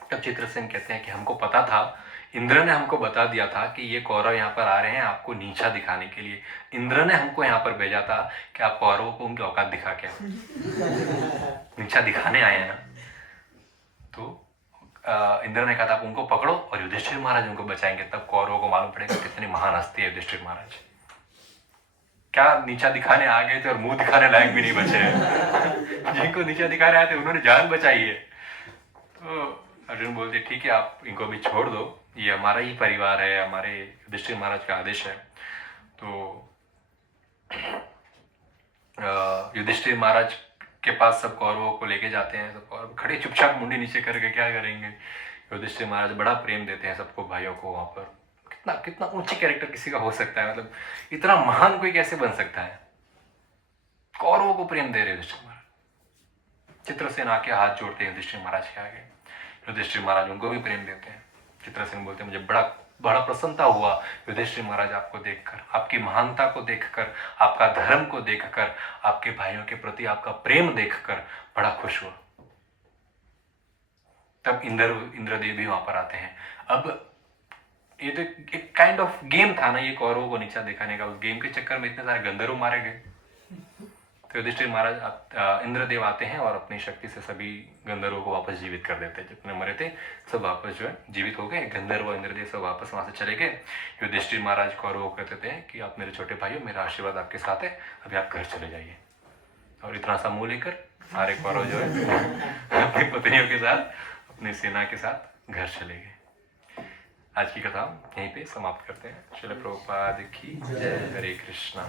तब चित्रसेन कहते हैं कि हमको पता था, इंद्र ने हमको बता दिया था कि ये कौरव यहाँ पर आ रहे हैं आपको नीचा दिखाने के लिए। इंद्र ने हमको यहाँ पर भेजा था कि आप कौरवों को उनकी औकात दिखा के नीचा दिखाने आए हैं ना। तो इंद्र ने कहा था आप उनको पकड़ो और युधिष्ठिर महाराज उनको बचाएंगे, तब कौरवों को मालूम पड़ेगा कितनी महान हस्ती है युधिष्ठिर महाराज। क्या नीचा दिखाने आ गए थे और मुंह दिखाने लायक भी नहीं बचे हैं। जिनको नीचा दिखाने आए थे उन्होंने जान बचाई है। तो अर्जुन बोलते ठीक है आप इनको भी छोड़ दो, ये हमारा ही परिवार है, हमारे युधिष्ठिर महाराज का आदेश है। तो युधिष्ठिर महाराज के पास सब कौरवों को लेके जाते हैं, सब कौरव खड़े चुपचाप मुंडी नीचे करके क्या करेंगे। युधिष्ठिर महाराज बड़ा प्रेम देते हैं सबको, भाइयों को वहां पर। कितना कितना ऊंची कैरेक्टर किसी का हो सकता है, मतलब इतना महान कोई कैसे बन सकता है। कौरवों को प्रेम दे रहे युधिष्ठिर महाराज। चित्रसेन आके हाथ जोड़ते हैं युधिष्ठिर महाराज के आगे, युधिष्ठिर महाराज उनको भी प्रेम देते हैं। चित्रसेन बोलते हैं मुझे बड़ा प्रसन्नता हुआ युधिष्ठिर महाराज आपको देखकर, आपकी महानता को देखकर, आपका धर्म को देखकर, आपके भाइयों के प्रति आपका प्रेम देखकर बड़ा खुश हुआ। तब इंद्रदेव भी वहां पर आते हैं। अब ये तो एक काइंड ऑफ गेम था ना ये कौरवों को नीचा दिखाने का, उस गेम के चक्कर में इतने सारे गंधर्व मारे गए। तो युधिष्ठिर महाराज इंद्रदेव आते हैं और अपनी शक्ति से सभी गंधर्वों को वापस जीवित कर देते हैं। जितने मरे थे सब वापस जो है जीवित हो गए, गंधर्व इंद्रदेव सब वापस वहां से चले गए। युधिष्ठिर महाराज कौरवों को कहते थे कि आप मेरे छोटे भाइयों, मेरा आशीर्वाद आपके साथ है, अभी आप घर चले जाइए। और इतना सा मुंह लेकर सारे कौरव जो है अपनी पत्नियों के साथ, अपनी सेना के साथ घर चले गए। आज की कथा यहीं पे समाप्त करते हैं। श्रील प्रभुपाद की जय। हरे कृष्णा।